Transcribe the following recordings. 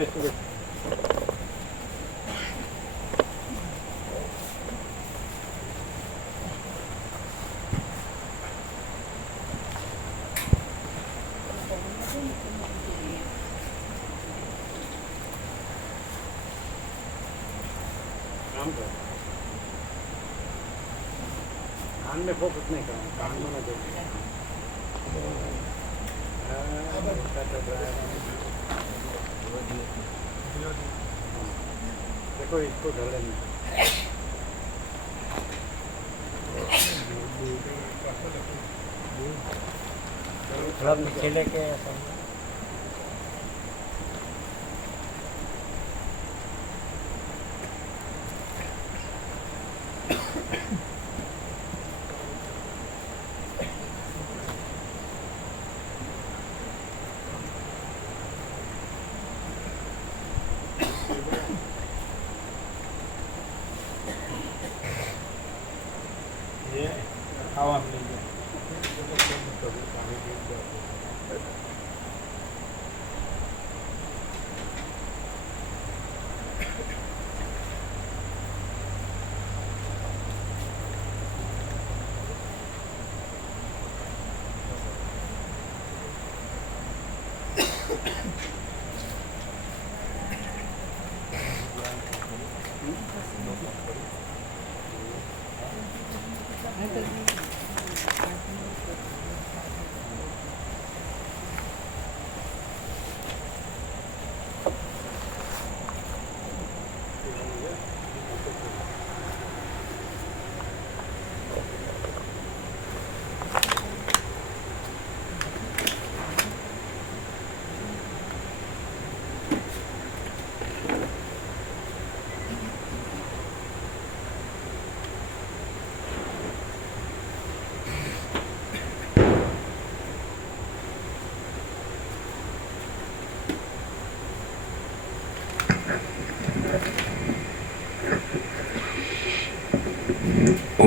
कान में फोकस नहीं करना, कान में ना देखना। देखो इसको ढले नहीं। थोड़ा नीचे लेके हवा मिल गया।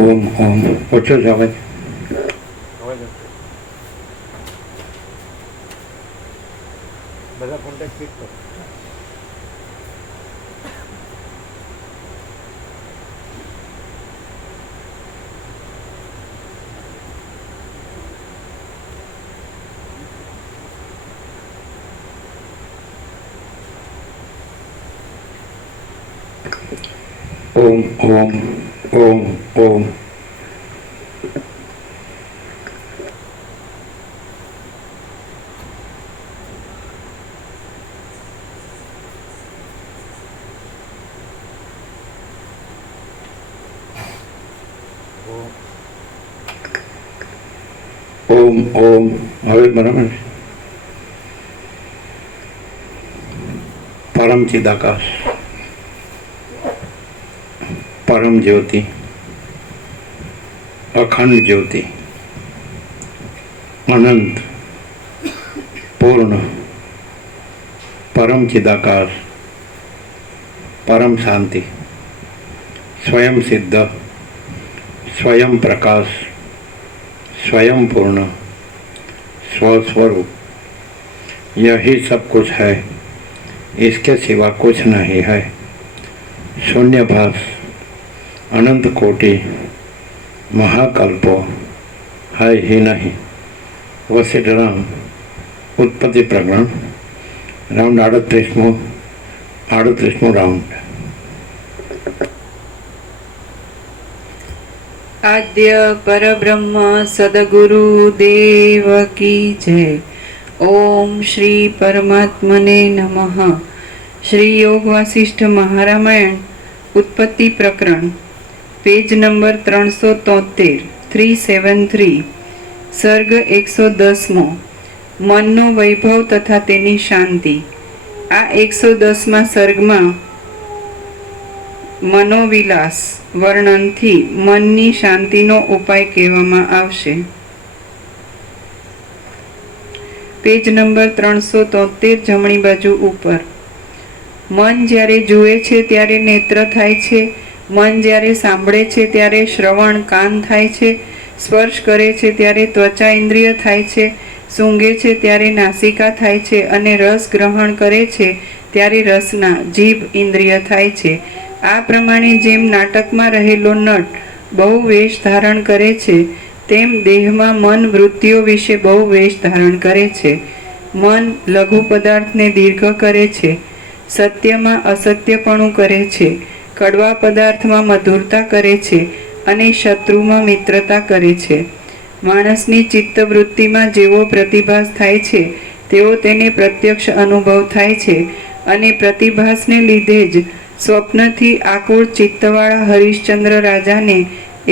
ओम ओम ओछो જ અવાજ બધા કોન્ટેક્ટ ફિટ કરો. ओम ओम ओम ओम ओम ओम હવે બરાબર परम चिदाकाश परम ज्योति अखंड ज्योति अनंत पूर्ण परम चिदाकाश परम शांति स्वयं सिद्ध स्वयं प्रकाश स्वयं पूर्ण स्वस्वरूप यही सब कुछ है, इसके सिवा कुछ नहीं है। शून्यभास अनंत कोटि महाकल्पो है ही नहीं। वशिष्ठराम उत्पत्ति प्रकरण राउंड 38मो राउंड। आद्य परब्रह्म सद्गुरु देव की जय। ओम श्री परमात्मने नमः। श्री योग वासिष्ठ महारामायण उत्पत्ति प्रकरण पेज नंबर 373 सर्ग 110 मननो वैभव तथा तेनी शांति। आ 110 सर्गમાં मनोविलास વર્ણનથી મનની શાંતિનો ઉપાય કહેવામાં આવશે। પેજ નંબર 373 જમણી બાજુ ઉપર। મન જ્યારે જુએ છે ત્યારે નેત્ર થાય છે, મન જ્યારે સાંભળે છે ત્યારે શ્રવણ કાન થાય છે, સ્પર્શ કરે છે ત્યારે ત્વચા ઇન્દ્રિય થાય છે, સૂંઘે છે ત્યારે નાસિકા થાય છે અને રસ ગ્રહણ કરે છે ત્યારે રસના જીભ ઇન્દ્રિય થાય છે. આ પ્રમાણે જેમ નાટકમાં રહેલો નટ બહુ વેશ ધારણ કરે છે, તેમ દેહમાં મન વૃત્તિઓ વિશે બહુ વેશ ધારણ કરે છે. મન લઘુ પદાર્થને દીર્ઘ કરે છે, સત્યમાં અસત્યપણું કરે છે, કડવા પદાર્થમાં મધુરતા કરે છે અને શત્રુમાં મિત્રતા કરે છે. માણસની ચિત્તવૃત્તિમાં જેવો પ્રતિભાસ થાય છે તેવો તેને પ્રત્યક્ષ અનુભવ થાય છે અને પ્રતિભાસને લીધે જ સ્વપ્નથી આકુળ ચિત્તવાળા હરિશ્ચંદ્ર રાજાને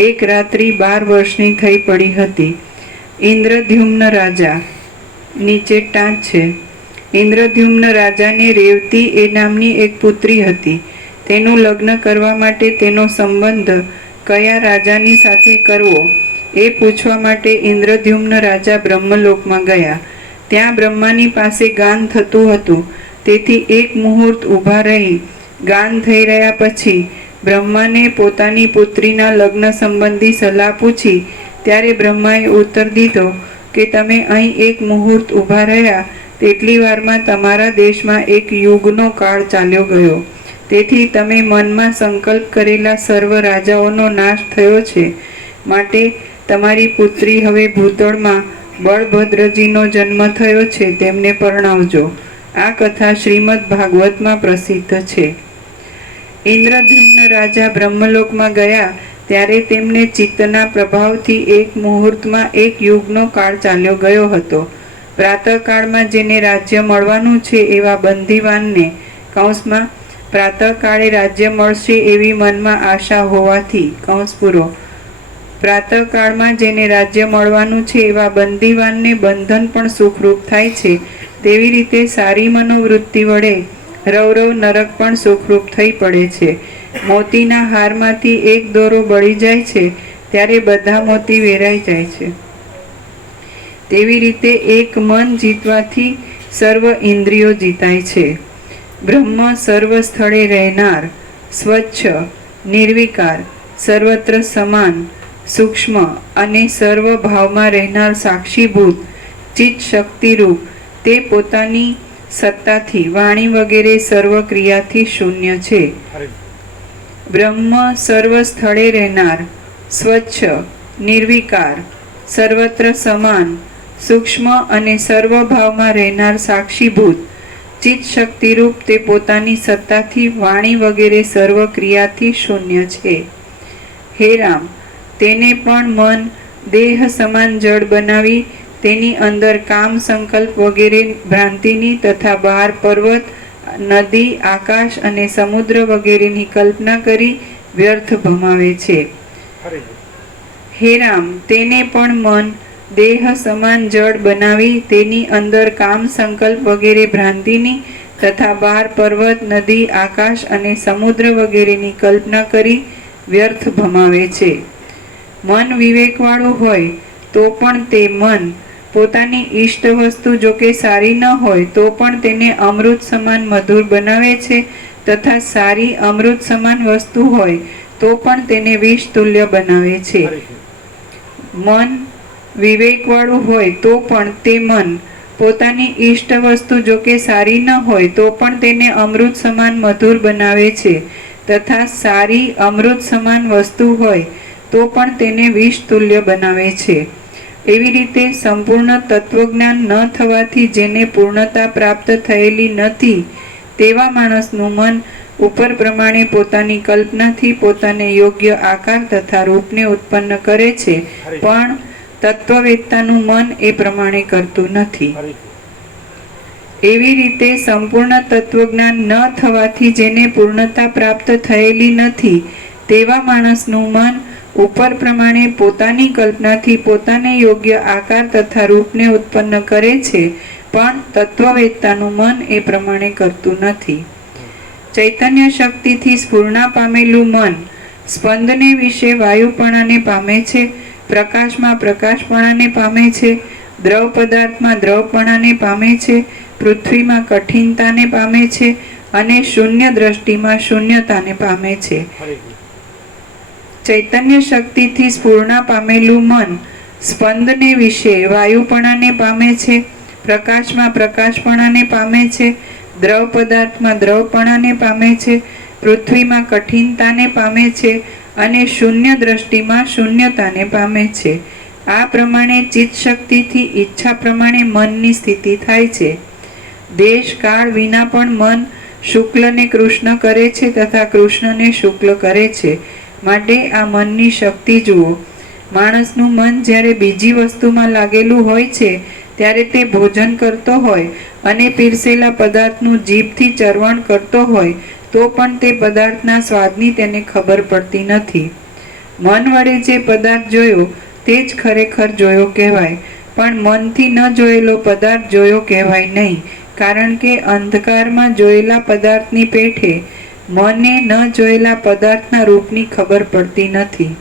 એક રાત્રિ 12 વર્ષની થઈ પડી હતી. ઇન્દ્રદ્યુમ્ન રાજા નીચે ટાંચ છે. ઇન્દ્રદ્યુમ્ન રાજાને રેવતી એ નામની એક પુત્રી હતી. તેનું લગ્ન કરવા માટે તેનો સંબંધ કયા રાજાની સાથે કરવો એ પૂછવા માટે ઇન્દ્રદ્યુમ્ન રાજા બ્રહ્મલોકમાં ગયા. ત્યાં બ્રહ્માની પાસે ગાન થતું હતું, તેથી એક મુહૂર્ત ઊભા રહી ગાન થઈ રહ્યા પછી બ્રહ્માને પોતાની પુત્રીના લગ્ન સંબંધી સલાહ પૂછી. ત્યારે બ્રહ્માએ ઉત્તર દીધો કે તમે અહીં એક મુહૂર્ત ઊભા રહ્યા તેટલી વારમાં તમારા દેશમાં એક યુગનો કાળ ચાલ્યો ગયો. તેથી તમે મનમાં સંકલ્પ કરેલા સર્વ રાજાઓનો નાશ થયો છે. માટે તમારી પુત્રી હવે ભૂતળમાં બળભદ્રજીનો જન્મ થયો છે, તેમને પરણાવજો. આ કથા શ્રીમદ ભાગવતમાં પ્રસિદ્ધ છે. ઇન્દ્રદ્યુમ્ન રાજા બ્રહ્મલોકમાં ગયા ત્યારે તેમને ચિત્તના પ્રભાવથી એક મુહૂર્તમાં એક યુગનો કાળ ચાલ્યો ગયો હતો. પ્રાતઃકાળમાં જેને રાજ્ય મળવાનું છે એવા બંધીવાનને કૌંસમાં પ્રાતઃકાળે રાજ્ય મળશે એવી મનમાં આશા હોવાથી કૌંસ પૂરો પ્રાતઃકાળમાં જેને રાજ્ય મળવાનું છે એવા બંદીવાનને બંધન પણ સુખરૂપ થાય છે, તેવી રીતે સારી મનોવૃત્તિ વડે રૌરવ નરક પણ સુખરૂપ થઈ પડે છે. મોતીના હારમાંથી એક દોરો બળી જાય છે ત્યારે બધા મોતી વેરાઈ જાય છે. તેવી રીતે એક મન જીતવાથી સર્વ ઇન્દ્રિયો જીતાય છે. બ્રહ્મ સર્વ સ્થળે રહેનાર, સ્વચ્છ, નિર્વિકાર, સર્વત્ર સમાન, સૂક્ષ્મ અને સર્વ ભાવમાં રહેનાર સાક્ષીભૂત ચિત્ત શક્તિરૂપ તે પોતાની સત્તાથી વાણી વગેરે સર્વ ક્રિયાથી શૂન્ય છે. બ્રહ્મ સર્વ સ્થળે રહેનાર, સ્વચ્છ, નિર્વિકાર, સર્વત્ર સમાન, સૂક્ષ્મ અને સર્વ ભાવમાં રહેનાર સાક્ષીભૂત ચિત્ત શક્તિરૂપ તે પોતાની સત્તાથી વાણી વગેરે સર્વ ક્રિયાથી શૂન્ય છે. હે રામ, તેને પણ મન દેહ સમાન જડ બનાવી તેની અંદર કામ સંકલ્પ વગેરે ભ્રાંતિની તથા બહાર પર્વત, નદી, આકાશ અને સમુદ્ર વગેરેની કલ્પના કરી વ્યર્થ ભમાવે છે. હે રામ, તેને પણ મન દેહ સમાન જડ બનાવી તેની અંદર કામ સંકલ્પ વગેરે ભ્રાંતિની તથા બહાર પર્વત, નદી, આકાશ અને સમુદ્ર વગેરેની કલ્પના કરી વ્યર્થ ભમાવે છે. મન વિવેકવાળું હોય તો પણ તે મન પોતાની ઈષ્ટ વસ્તુ જો કે સારી ન હોય તો પણ તેને અમૃત સમાન મધુર બનાવે છે તથા સારી અમૃત સમાન વસ્તુ હોય તો પણ તેને વિષ તુલ્ય બનાવે છે. મન વિવેકવાળું હોય તો પણ તે મન પોતાની ઈષ્ટ વસ્તુ જો કે સારી ન હોય તો પણ તેને અમૃત સમાન મધુર બનાવે છે તથા સારી અમૃત સમાન વસ્તુ હોય તો પણ તેને વિષ તુલ્ય બનાવે છે. એવી રીતે સંપૂર્ણ તત્વજ્ઞાન ન થવાથી જેને પૂર્ણતા પ્રાપ્ત થયેલી નથી તેવા માણસનું મન ઉપર પ્રમાણે પોતાની કલ્પનાથી પોતાને યોગ્ય આકાર તથા રૂપને ઉત્પન્ન કરે છે, પણ તત્વવેત્તાનું મન એ પ્રમાણે કરતું નથી. એવી રીતે સંપૂર્ણ તત્વજ્ઞાન ન થવાથી જેને પૂર્ણતા પ્રાપ્ત થયેલી નથી તેવા માણસનું મન ઉપર પ્રમાણે પોતાની કલ્પનાથી પોતાને યોગ્ય આકાર તથા રૂપને ઉત્પન્ન કરે છે, પણ તત્વવેત્તાનું મન એ પ્રમાણે કરતું નથી. ચૈતન્ય શક્તિથી સ્ફૂર્ણા પામેલું મન સ્પંદને વિશે વાયુપણાને પામે છે, પ્રકાશમાં પ્રકાશપણાને પામે છે, દ્રવ પદાર્થમાં દ્રવપણાને પામે છે, પૃથ્વીમાં કઠિનતાને પામે છે અને શૂન્ય દ્રષ્ટિમાં શૂન્યતાને પામે છે. ચૈતન્ય શક્તિથી સ્ફૂર્ણા પામેલું મન સ્પંદને વિશે વાયુપણાને પામે છે, પ્રકાશમાં પ્રકાશપણાને પામે છે, દ્રવ પદાર્થમાં દ્રવપણાને પામે છે, પૃથ્વીમાં કઠિનતાને પામે છે અને શૂન્ય દ્રષ્ટિમાં શૂન્યતાને પામે છે. આ પ્રમાણે ચિત્ત શક્તિથી ઈચ્છા પ્રમાણે મનની સ્થિતિ થાય છે. દેશ કાળ વિના પણ મન શુક્લને કૃષ્ણ કરે છે તથા કૃષ્ણને શુક્લ કરે છે. માટે આ મનની શક્તિ જુઓ. માણસનું મન જ્યારે બીજી વસ્તુમાં લાગેલું હોય છે ત્યારે તે ભોજન કરતો હોય અને પીરસેલા પદાર્થનું જીભથી ચરવણ કરતો હોય તો પણ તે પદાર્થના સ્વાદની તેને ખબર પડતી નથી. મન વડે જે પદાર્થ જોયો તે જ ખરેખર જોયો કહેવાય, પણ મનથી ન જોયેલો પદાર્થ જોયો કહેવાય નહીં, કારણ કે અંધકારમાં જોયેલા પદાર્થની પેઠે મને ન જોયેલા પદાર્થના રૂપની ખબર પડતી નથી.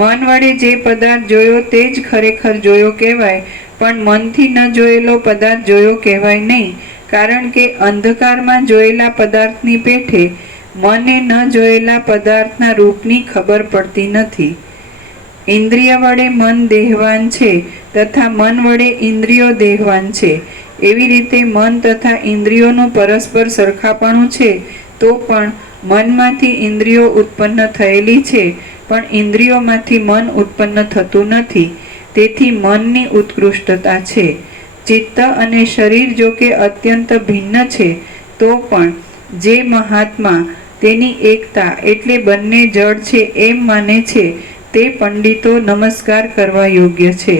મન વડે જે પદાર્થ જોયો તે જ ખરેખર જોયો કહેવાય, પણ મનથી ન જોયેલો પદાર્થ જોયો કહેવાય નહીં, કારણ કે અંધકારમાં જોયેલા પદાર્થની પેઠે મને ન જોયેલા પદાર્થના રૂપની ખબર પડતી નથી. ઇન્દ્રિય વડે મન દેહવાન છે તથા મન વડે ઇન્દ્રિયો દેહવાન છે. એવી રીતે મન તથા ઇન્દ્રિયોનું પરસ્પર સરખાપણું છે તો પણ મનમાંથી ઇન્દ્રિયો ઉત્પન્ન થયેલી છે, પણ ઇન્દ્રિયોમાંથી મન ઉત્પન્ન થતું નથી. તેથી મનની ઉત્કૃષ્ટતા છે. ચિત્ત અને શરીર જો કે અત્યંત ભિન્ન છે તો પણ જે મહાત્મા તેની એકતા એટલે બંને જડ છે એમ માને છે તે પંડિતો નમસ્કાર કરવા યોગ્ય છે.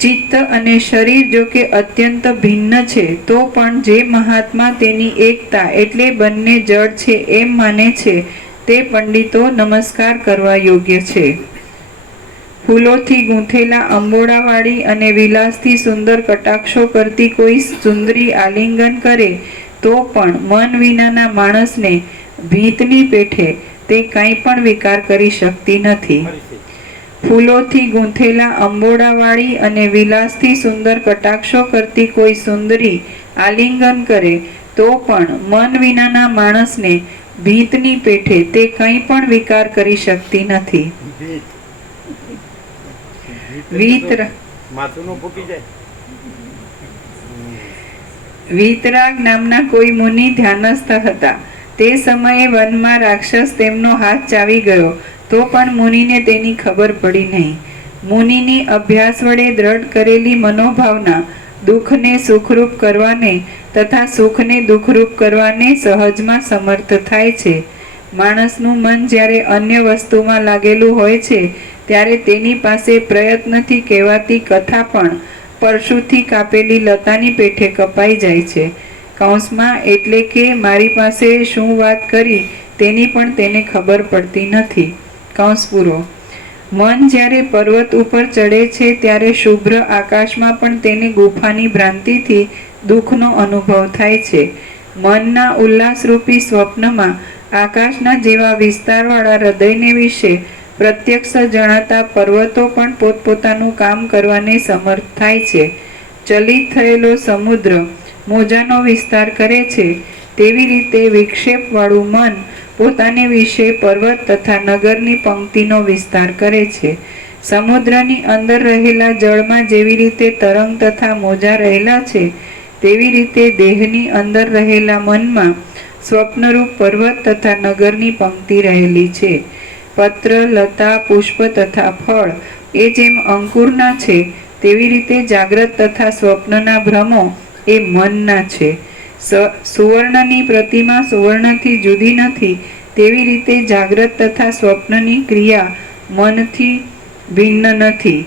ચિત્ત અને શરીર જો કે અત્યંત ભિન્ન છે તો પણ જે મહાત્મા તેની એકતા એટલે બંને જડ છે એમ માને છે તે પંડિતો નમસ્કાર કરવા યોગ્ય છે. ફૂલોથી ગૂંથેલા અંબોડાવાળી અને વિલાસથી સુંદર કટાક્ષો કરતી કોઈ સુંદરી આલિંગન કરે તો પણ મન વિનાના માણસને ભીતની પેઠે તે કંઈ પણ વિકાર કરી શકતી નથી. ફૂલોથી ગૂંથેલા અંબોડાવાળી અને વિલાસથી સુંદર કટાક્ષો કરતી કોઈ સુંદરી આલિંગન કરે તો પણ મન વિનાના માણસને ભીતની પેઠે તે કંઈ પણ વિકાર કરી શકતી નથી. વીતરાગ નામના કોઈ મુનિ ધ્યાનસ્થ હતા. તે સમયે વનમાં રાક્ષસ તેમનો હાથ ચાવી ગયો તો પણ મુનિને તેની ખબર પડી નહીં. મુનિની અભ્યાસ વડે દ્રઢ કરેલી મનોભાવના દુઃખને સુખરૂપ કરવાને તથા સુખને દુઃખરૂપ કરવાને સહજમાં સમર્થ થાય છે. માણસનું મન જ્યારે અન્ય વસ્તુમાં લાગેલું હોય છે ત્યારે તેની પાસે પ્રયત્નથી કહેવાતી કથા પણ પરશુથી કાપેલી લતાની પેઠે કપાઈ જાય છે. કૌંસમાં એટલે કે મારી પાસે શું વાત કરી તેની પણ તેને ખબર પડતી નથી. કૌંસ પૂરો. મન જ્યારે પર્વત ઉપર ચડે છે ત્યારે શુભ્ર આકાશમાં પણ તેને ગુફાની ભ્રાંતિથી દુઃખનો અનુભવ થાય છે. મનના ઉલ્લાસરૂપી સ્વપ્નમાં આકાશના જેવા વિસ્તારવાળા હૃદયને વિશે પ્રત્યક્ષ જણાતા પર્વતો પણ પોતપોતાનું કામ કરવાને સમર્થ થાય છે. ચલિત થયેલો સમુદ્ર મોજાનો વિસ્તાર કરે છે તેવી રીતે વિક્ષેપવાળું મન પોતાને વિશે પર્વત તથા નગરની પંક્તિનો વિસ્તાર કરે છે. સમુદ્રની અંદર રહેલા જળમાં જેવી રીતે તરંગ તથા મોજા રહેલા છે તેવી રીતે દેહની અંદર રહેલા મનમાં સ્વપ્નરૂપ પર્વત તથા નગરની પંક્તિ રહેલી છે. પત્ર, લતા, પુષ્પ તથા ફળ એ જેમ અંકુરના છે તેવી રીતે જાગ્રત તથા સ્વપ્નના ભ્રમો એ મનના છે. સુવર્ણની પ્રતિમા સુવર્ણથી જુદી નથી તેવી રીતે જાગ્રત તથા સ્વપ્નની ક્રિયા મનથી ભિન્ન નથી.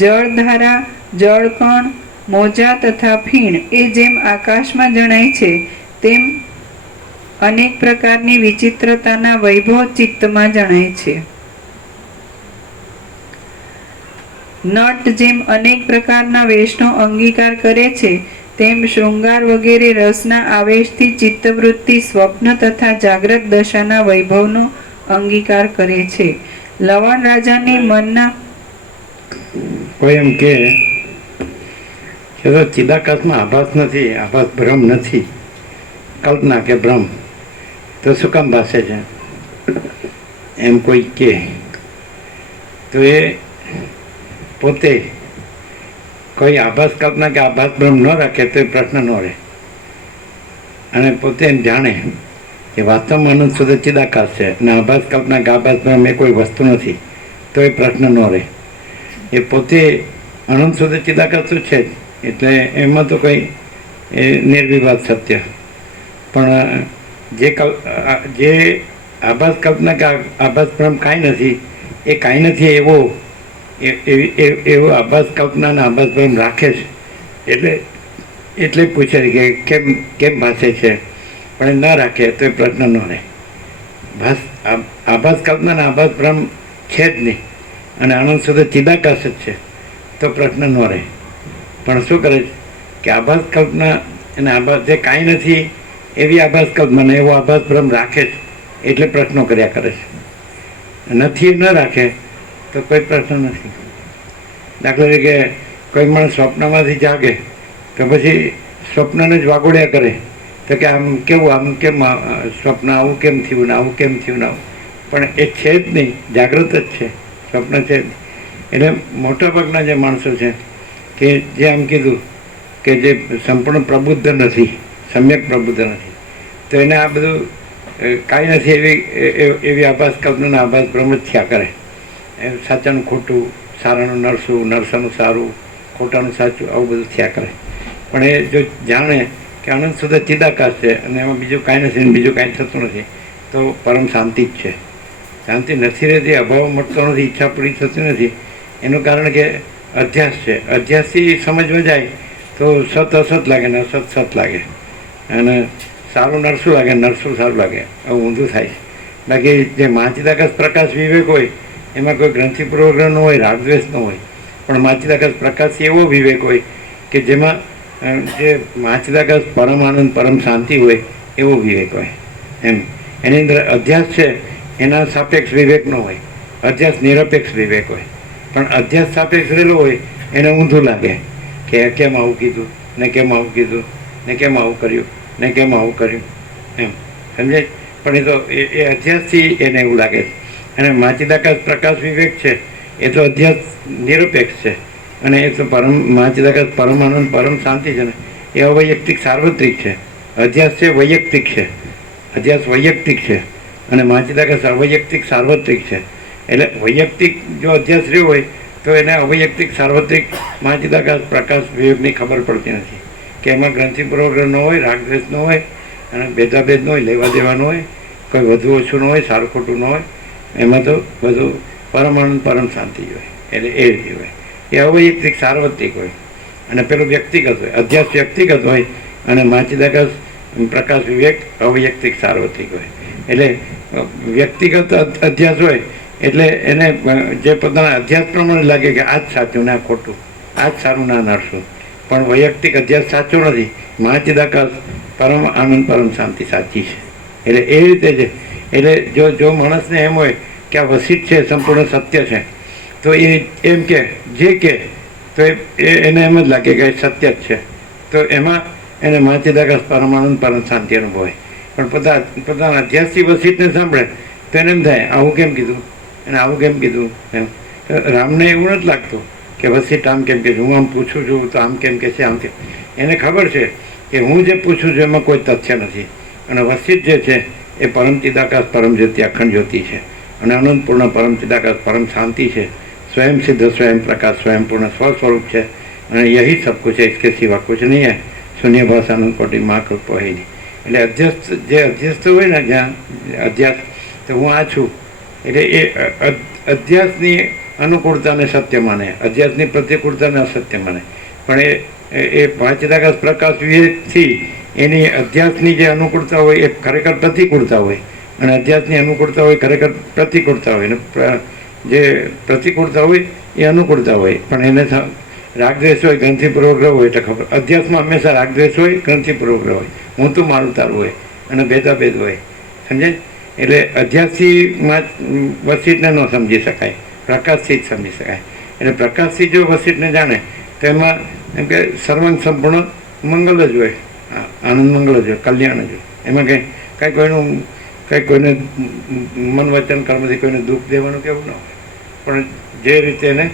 જળધારા, જળકણ, મોજા તથા ફીણ એ જેમ આકાશમાં જણાય છે તેમ અનેક પ્રકારની વિચિત્રતાના વૈભવ ચિત્તમાં જણાય છે. નટ જેમ અનેક પ્રકારના વેશનો અંગીકાર કરે છે તેમ શૃંગાર વગેરે રસના આવેશથી ચિત્તવૃત્તિ સ્વપ્ન તથા જાગ્રત દશાના વૈભવનો અંગીકાર કરે છે. લવણ રાજાને મનના કોઈ એમ કે તો ચિદાકાશમાં આભાસ નથી, આભાસ ભ્રમ નથી, કલ્પના કે ભ્રમ, તો શું કામ ભાસે છે એમ કોઈ કે તો એ પોતે કોઈ આભાસ કલ્પના કે આભાસ બ્રહ્મ ન રાખે તો એ પ્રશ્ન ન રહે. અને પોતે એમ જાણે કે વાસ્તવમાં અનંત શુદ્ધ ચિદાકાશ છે અને આભાસ કલ્પના કે આભાસ બ્રહ્મ એ કોઈ વસ્તુ નથી તો એ પ્રશ્ન ન રહે. એ પોતે અનંત શુદ્ધ ચિદાકાશ તો છે જ, એટલે એમાં તો કંઈ એ નિર્વિવાદ સત્ય. પણ જે આભાસ કલ્પના કે આભાસ બ્રહ્મ કાંઈ નથી, એ કાંઈ નથી એવો આભાસ કલ્પના અને આભાસ બ્રહ્મ રાખે છે. એટલે પૂછે કે કેમ ભાષે છે, પણ એ ના રાખે તો એ પ્રશ્ન ન રહે. આભાસ કલ્પના અને આભાસ બ્રહ્મ છે જ નહીં અને અનંત શુદ્ધ ચિદાકાશ જ છે તો પ્રશ્ન ન રહે. પણ શું કરે છે કે આભાસ કલ્પના અને આભાસ જે કાંઈ નથી એવી આભાસ કલ્પના એવો આભાસ બ્રહ્મ રાખે છે એટલે પ્રશ્નો કર્યા કરે છે. નથી ન રાખે તો કોઈ પ્રશ્ન નથી. દાખલા તરીકે કોઈ માણસ સ્વપ્નમાંથી જાગે તો પછી સ્વપ્નને જ વાગોડ્યા કરે તો કે આમ કેમ સ્વપ્ન આવું કેમ થયું ને આવું કેમ થયું ને આવું. પણ એ છે જ નહીં, જાગૃત જ છે, સ્વપ્ન છે જ નહીં. એટલે મોટાભાગના જે માણસો છે કે જે આમ કીધું કે જે સંપૂર્ણ પ્રબુદ્ધ નથી, સમ્યક પ્રબુદ્ધ નથી, તો એને આ બધું કાંઈ નથી એવી આભાસ કલ્પના આભાસ બ્રહ્મ જ થયા કરે. સાચાનું ખોટું, સારાનું નરસું, નરસાનું સારું, ખોટાનું સાચું, આવું બધું થયા કરે. પણ એ જો જાણે કે અનંત શુદ્ધ ચિદાકાશ છે અને એમાં બીજું કાંઈ નથી ને બીજું કાંઈ થતું નથી તો પરમ શાંતિ જ છે. શાંતિ નથી રહેતી, અભાવ મળતો નથી, ઈચ્છા પૂરી થતી નથી. એનું કારણ કે અધ્યાસ છે. અધ્યાસથી સમજવા જાય તો સત અસત લાગે ને અસત સત લાગે, અને સારું નરસું લાગે, નરસું સારું લાગે, આવું ઊંધું થાય. બાકી જે માચિદાકાશ પ્રકાશ વિવેક હોય એમાં કોઈ ગ્રંથિ પૂર્વગ્રહ ન હોય, રાગદ્વેષ ન હોય. પણ માચિદાકાશ પ્રકાશ એવો વિવેક હોય કે જેમાં જે માચિદાકાશ પરમ આનંદ પરમ શાંતિ હોય એવો વિવેક હોય. એમ એની અંદર અધ્યાસ છે એના સાપેક્ષ વિવેક ન હોય, અધ્યાસ નિરપેક્ષ વિવેક હોય. પણ અધ્યાસ સાપેક્ષ રહેલો હોય એને ઊંધું લાગે કે કેમ આવું કીધું ને કેમ આવું કીધું ને કેમ આવું કર્યું ને કેમ આવું કર્યું, એમ સમજાય. પણ એ તો એ અધ્યાસથી એને એવું લાગે છે. અને માચિદાકાશ પ્રકાશ વિવેક છે એ તો અધ્યાસ નિરપેક્ષ છે અને એ તો માચિદાકાશ પરમ આનંદ પરમ શાંતિ છે ને એ અવૈયક્તિક સાર્વત્રિક છે. અધ્યાસ છે વૈયક્તિક છે, અધ્યાસ વૈયક્તિક છે અને માચિદાકાશ અવૈયક્તિક સાર્વત્રિક છે. એટલે વૈયક્તિક જો અધ્યાસ રહ્યો હોય તો એને અવૈયક્તિક સાર્વત્રિક માચિદાકાશ પ્રકાશ વિવેકની ખબર પડતી નથી કે એમાં ગ્રંથિ પૂર્વગ્રહ ન હોય, રાગદ્વેષ ન હોય અને ભેદાભેદ ન હોય, લેવા દેવા ન હોય, કોઈ વધુ ઓછું ન હોય, સારું ખોટું ન હોય. એમાં તો બધું પરમાનંદ પરમ શાંતિ હોય. એટલે એ રીતે હોય. એ અવૈયક્તિક સાર્વત્રિક હોય અને પેલું વ્યક્તિગત હોય. અધ્યાસ વ્યક્તિગત હોય અને માચિદાકાશ પ્રકાશ વિવેક અવૈયક્તિક સાર્વત્રિક હોય. એટલે વ્યક્તિગત અધ્યાસ હોય એટલે એને જે પોતાના અધ્યાસ પ્રમાણે લાગે કે આ જ સાચું ને આ ખોટું, આ જ સારું ના નડશું. પણ વૈયક્તિક અધ્યાસ સાચો નથી, માચિદાકાશ પરમ આનંદ પરમ શાંતિ સાચી છે. એટલે એ રીતે છે. એટલે જો માણસને એમ હોય કે આ વસિત છે, સંપૂર્ણ સત્ય છે, તો એ એમ કે જે કે તો એને એમ જ લાગે કે સત્ય જ છે. તો એમાં એને માચિદાકાશ પરમાનંદ પરમ શાંતિ અનુભવાય. પણ પોતાના અધ્યાસથી વસિતને સાંભળે તો એને એમ થાય આવું કેમ કીધું અને આવું કેમ કીધું એમ. રામને એવું નથી લાગતું કે વસિત આમ કેમ કે હું આમ પૂછું છું તો આમ કેમ કે છે, આમ કેમ. એને ખબર છે કે હું જે પૂછું છું એમાં કોઈ તથ્ય નથી અને વસિત જે છે એ પરમ ચિદાકાશ પરમ જ્યોતિ અખંડ જ્યોતિ છે અને અનંતપૂર્ણ પરમ ચિદાકાશ પરમ શાંતિ છે. स्वयं सिद्ध स्वयं प्रकाश स्वयं पूर्ण स्वस्वरूप है અને यही सब कुछ है, इसके सिवा कुछ नहीं है. शून्य भाषाનું કોટી માં કૃપો હે નહીં. એટલે અધ્યસ્ત જે અધ્યસ્ત હોય ને જ્યાં અધ્યાસ તો હું આ છું એટલે એ અધ્યાસની અનુકૂળતાને સત્ય માને, અધ્યાસની પ્રતિકૂળતાને અસત્ય માને. પણ એ પાંચદાકાશ પ્રકાશ વિવેકથી એની અધ્યાસની જે અનુકૂળતા હોય એ ખરેખર પ્રતિકૂળતા હોય અને અધ્યાસની અનુકૂળતા હોય ખરેખર પ્રતિકૂળતા હોય ને જે પ્રતિકૂળતા હોય એ અનુકૂળતા હોય. પણ એને રાગદ્વેષ હોય, ગ્રંથિ પૂર્વગ્રહ હોય એટલે ખબર. અધ્યાસમાં હંમેશા રાગદ્વેષ હોય, ગ્રંથિ પૂર્વગ્રહ હોય, હું તું મારું તારું હોય અને ભેદાભેદ હોય. સમજાય? એટલે અધ્યાસથી વસિતને ન સમજી શકાય, પ્રકાશથી જ સમજી શકાય. એટલે પ્રકાશથી જો વસિતને જાણે તો એમાં એમ કે સર્વાંગ સંપૂર્ણ મંગલ જ હોય, આનંદ મંગલ જ હોય, કલ્યાણ જ હોય. એમાં કંઈ કોઈને મન વચન કર્મથી કોઈને દુઃખ દેવાનું કેવું ન હોય. પણ જે રીતે એને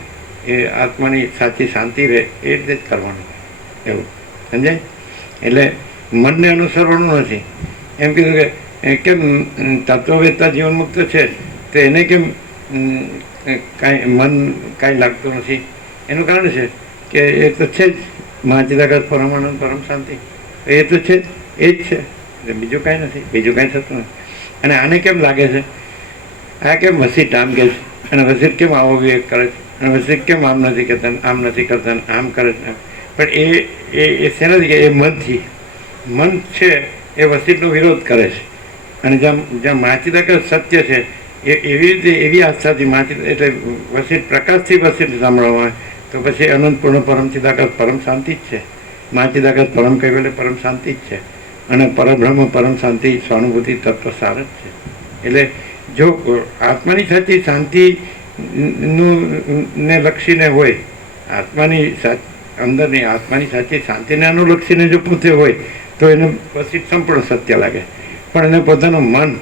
એ આત્માની સાચી શાંતિ રહે એ રીતે જ કરવાનું એવું સમજાય. એટલે મનને અનુસરવાનું નથી. એમ કીધું કે કેમ તત્વવેદતા જીવનમુક્ત છે તો એને કેમ કાંઈ મન કાંઈ લાગતું નથી? એનું કારણ છે કે એ તો છે જ મહાચિદાકાશ પરમાનંદ પરમ શાંતિ, એ તો છે જ, એ જ છે, બીજું કાંઈ નથી, બીજું કાંઈ થતું નથી. અને આને કેમ લાગે છે? આ કેમ વસીટ આમ કહે છે, અને વસીટ કેમ આવો વિવેક કરે છે, અને વસીટ કેમ આમ નથી કરતા, આમ નથી કરતા, આમ કરે છે? પણ એ શેનાથી કે એ મનથી. મન છે એ વસીટનો વિરોધ કરે છે. અને જ્યાં મહાચિદાકાશ સત્ય છે એ એવી રીતે એવી આસ્થાથી એટલે વસીટ પ્રકાશથી વસીટ સાંભળવામાં આવે તો પછી અનંતપૂર્ણ પરમ ચિદાકાશ પરમ શાંતિ જ છે. મહાચિદાકાશ પરમ કહેવાય પરમ શાંતિ જ છે. અને પરબ્રહ્મ પરમ શાંતિ સ્વાનુભૂતિ તત્વ સાર જ છે. એટલે જો આત્માની સાચી શાંતિ ને લક્ષીને હોય, આત્માની અંદરની આત્માની સાચી શાંતિને અનુલક્ષીને જો પોતે હોય તો એને પછી સંપૂર્ણ સત્ય લાગે. પણ એને પોતાનું મન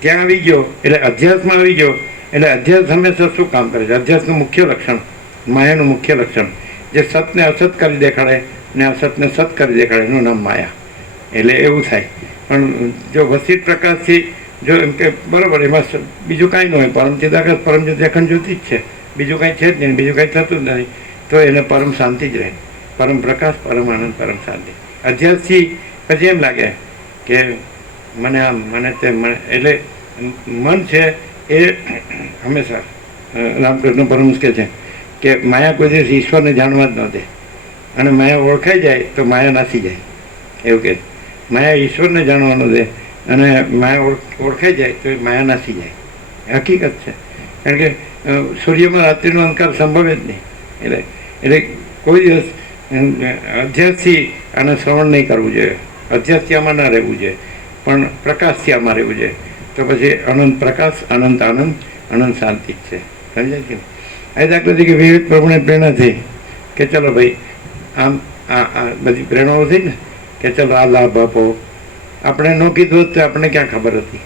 ત્યાં આવી ગયો એટલે અધ્યાસમાં આવી ગયો એટલે અધ્યાસ હંમેશા શું કામ કરે છે? અધ્યાસનું મુખ્ય લક્ષણ, માયાનું મુખ્ય લક્ષણ, જે સતને અસત કરી દેખાડે ને અસતને સત કરી દેખાડે એનું નામ માયા. એટલે એવું થાય. પણ જો વસીત પ્રકાશથી જો એમ કે બરાબર એમાં બીજું કાંઈ ન હોય, પરમ ચિદાકાશ પરમ જ્યોતિ અખંડ જ્યોતિ જ છે, બીજું કાંઈ છે જ નહીં, બીજું કાંઈ થતું જ નથી, તો એને પરમ શાંતિ જ રહે. પરમ પ્રકાશ, પરમ આનંદ, પરમ શાંતિ. અધ્યાસથી પછી એમ લાગે કે મને આમ મને તે મને, એટલે મન છે એ હંમેશા રામકૃષ્ણ પરમહંસ કહે છે કે માયા કોઈ દિવસ ઈશ્વરને જાણવા જ ન દે, અને માયા ઓળખાઈ જાય તો માયા નાસી જાય. એવું કે માયા ઈશ્વરને જાણવા ન દે અને માયા ઓળખાઈ જાય તો માયા નાસી જાય. હકીકત છે. કારણ કે સૂર્યમાં રાત્રિનો અંધકાર સંભવે જ નહીં. એટલે કોઈ દિવસ અધ્યાસથી આને શ્રવણ નહીં કરવું જોઈએ, અધ્યાસથી આમાં ના રહેવું જોઈએ, પણ પ્રકાશથી આમાં રહેવું જોઈએ. તો પછી અનંત પ્રકાશ, અનંત આનંદ, અનંત શાંતિ જ છે. સમજાય કે આ દાખલા તરીકે વિવેક પ્રભુને પ્રેરણા થઈ કે ચલો ભાઈ આમ આ બધી પ્રેરણાઓ થઈ ને કે ચલો આ લાભ આપો. આપણે ન કીધું હોત તો આપણને ક્યાં ખબર હતી?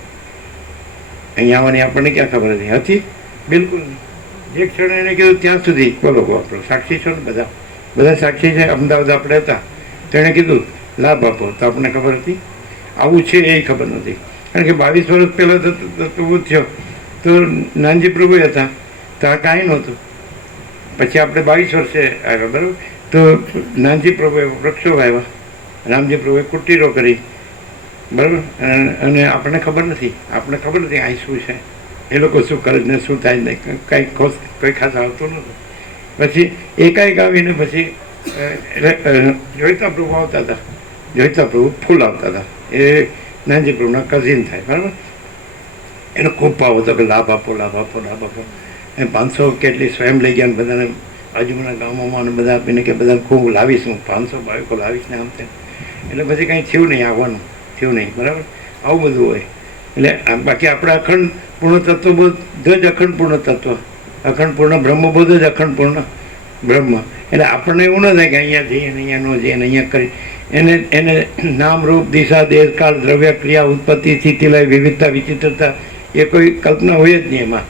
અહીંયા આવવાની આપણને ક્યાં ખબર હતી? બિલકુલ નહીં. જે ક્ષણે એને કીધું ત્યાં સુધી બોલો આપણો સાક્ષી છો ને, બધા સાક્ષી છે. અમદાવાદ આપણે હતા તો એણે કીધું લાભ આપો તો આપણને ખબર હતી? આવું છે એ ખબર નથી. કારણ કે 22 વર્ષ પહેલાં તો થયો તો નાનજી પ્રભુ હતા તો આ કાંઈ નહોતું. પછી આપણે 22 વર્ષે આવ્યા બરાબર, તો નાનજી પ્રભુએ વૃક્ષો વાવ્યા, રામજી પ્રભુએ કુટીરો કરી બરાબર, અને આપણને ખબર નથી આ શું છે, એ લોકો શું કરે ને શું થાય ને કાંઈ કોઈ ખાસ આવતું નહોતું. પછી એકાએક આવીને પછી જોઈતા પ્રભુ આવતા હતા, જોઈતા પ્રભુ ફૂલ આવતા હતા. એ નાનજી પ્રભુના કઝિન થાય બરાબર. એનો ખૂબ ભાવ હતો કે લાભ આપો, લાભ આપો, લાભ આપો. એ 500 કેટલી સ્વયં લઈ ગયા બધાને આજુબાજુના ગામોમાં અને બધા આપીને કે બધાને ખૂબ લાવીશ હું, 500 બાળકો લાવીશ ને આમ તેમ. એટલે પછી કંઈ થયું નહીં, આવવાનું થયું નહીં બરાબર. આવું બધું હોય. એટલે બાકી આપણે અખંડ પૂર્ણ તત્વ બોધ જ અખંડ પૂર્ણ તત્વ, અખંડ પૂર્ણ બ્રહ્મ બોધ જ અખંડ પૂર્ણ બ્રહ્મ. એટલે આપણને એવું ન થાય કે અહીંયા જઈએ ને અહીંયા ન જઈએ ને અહીંયા કરી એને નામ રૂપ દિશા દેશકાળ દ્રવ્ય ક્રિયા ઉત્પત્તિ સ્થિતિ લય વિવિધતા વિચિત્રતા એ કોઈ કલ્પના હોય જ નહીં એમાં.